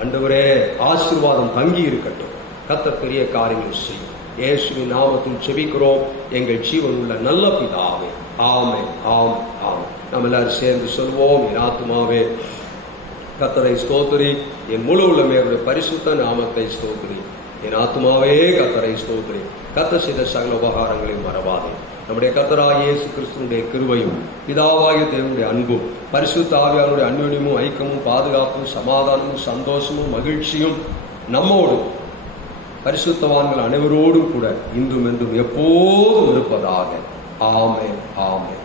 ஆண்டவரே ஆசீர்வாதம் தங்கி இருக்கட்டும். கர்த்தர் பெரிய காரியங்கள் செய்யும். இயேசுவின் நாமத்தில் செபிக்கிறோம் எங்கள் ஜீவனுள்ள நல்ல பிதாவே. ஆமென், ஆமென், ஆமென். நாம் எல்லாரும் சேர்ந்து சொல்வோம். என் ஆத்துமாவே கர்த்தரை ஸ்தோத்திரி, என் முழு உள்ளமே அவருடைய பரிசுத்த நாமத்தை ஸ்தோத்திரி. என் ஆத்துமாவே கர்த்தரை ஸ்தோத்திரி. கர்த்தர் செய்த சகல உபகாரங்களையும் மறவாதே. நம்முடைய கர்த்தராகிய இயேசு கிறிஸ்துவினுடைய கிருபையும், பிதாவாகிய தேவனுடைய அன்பும், பரிசுத்த ஆவியானவருடைய அன்யோன்யமும், ஐக்கியமும், பாதுகாப்பும், சமாதானமும், சந்தோஷமும், மகிழ்ச்சியும் நம்மோடும் பரிசுத்தவான்கள் அனைவரோடும் கூட இன்றும் என்றும் எப்போதும் இருப்பதாக. ஆமென், ஆமென்.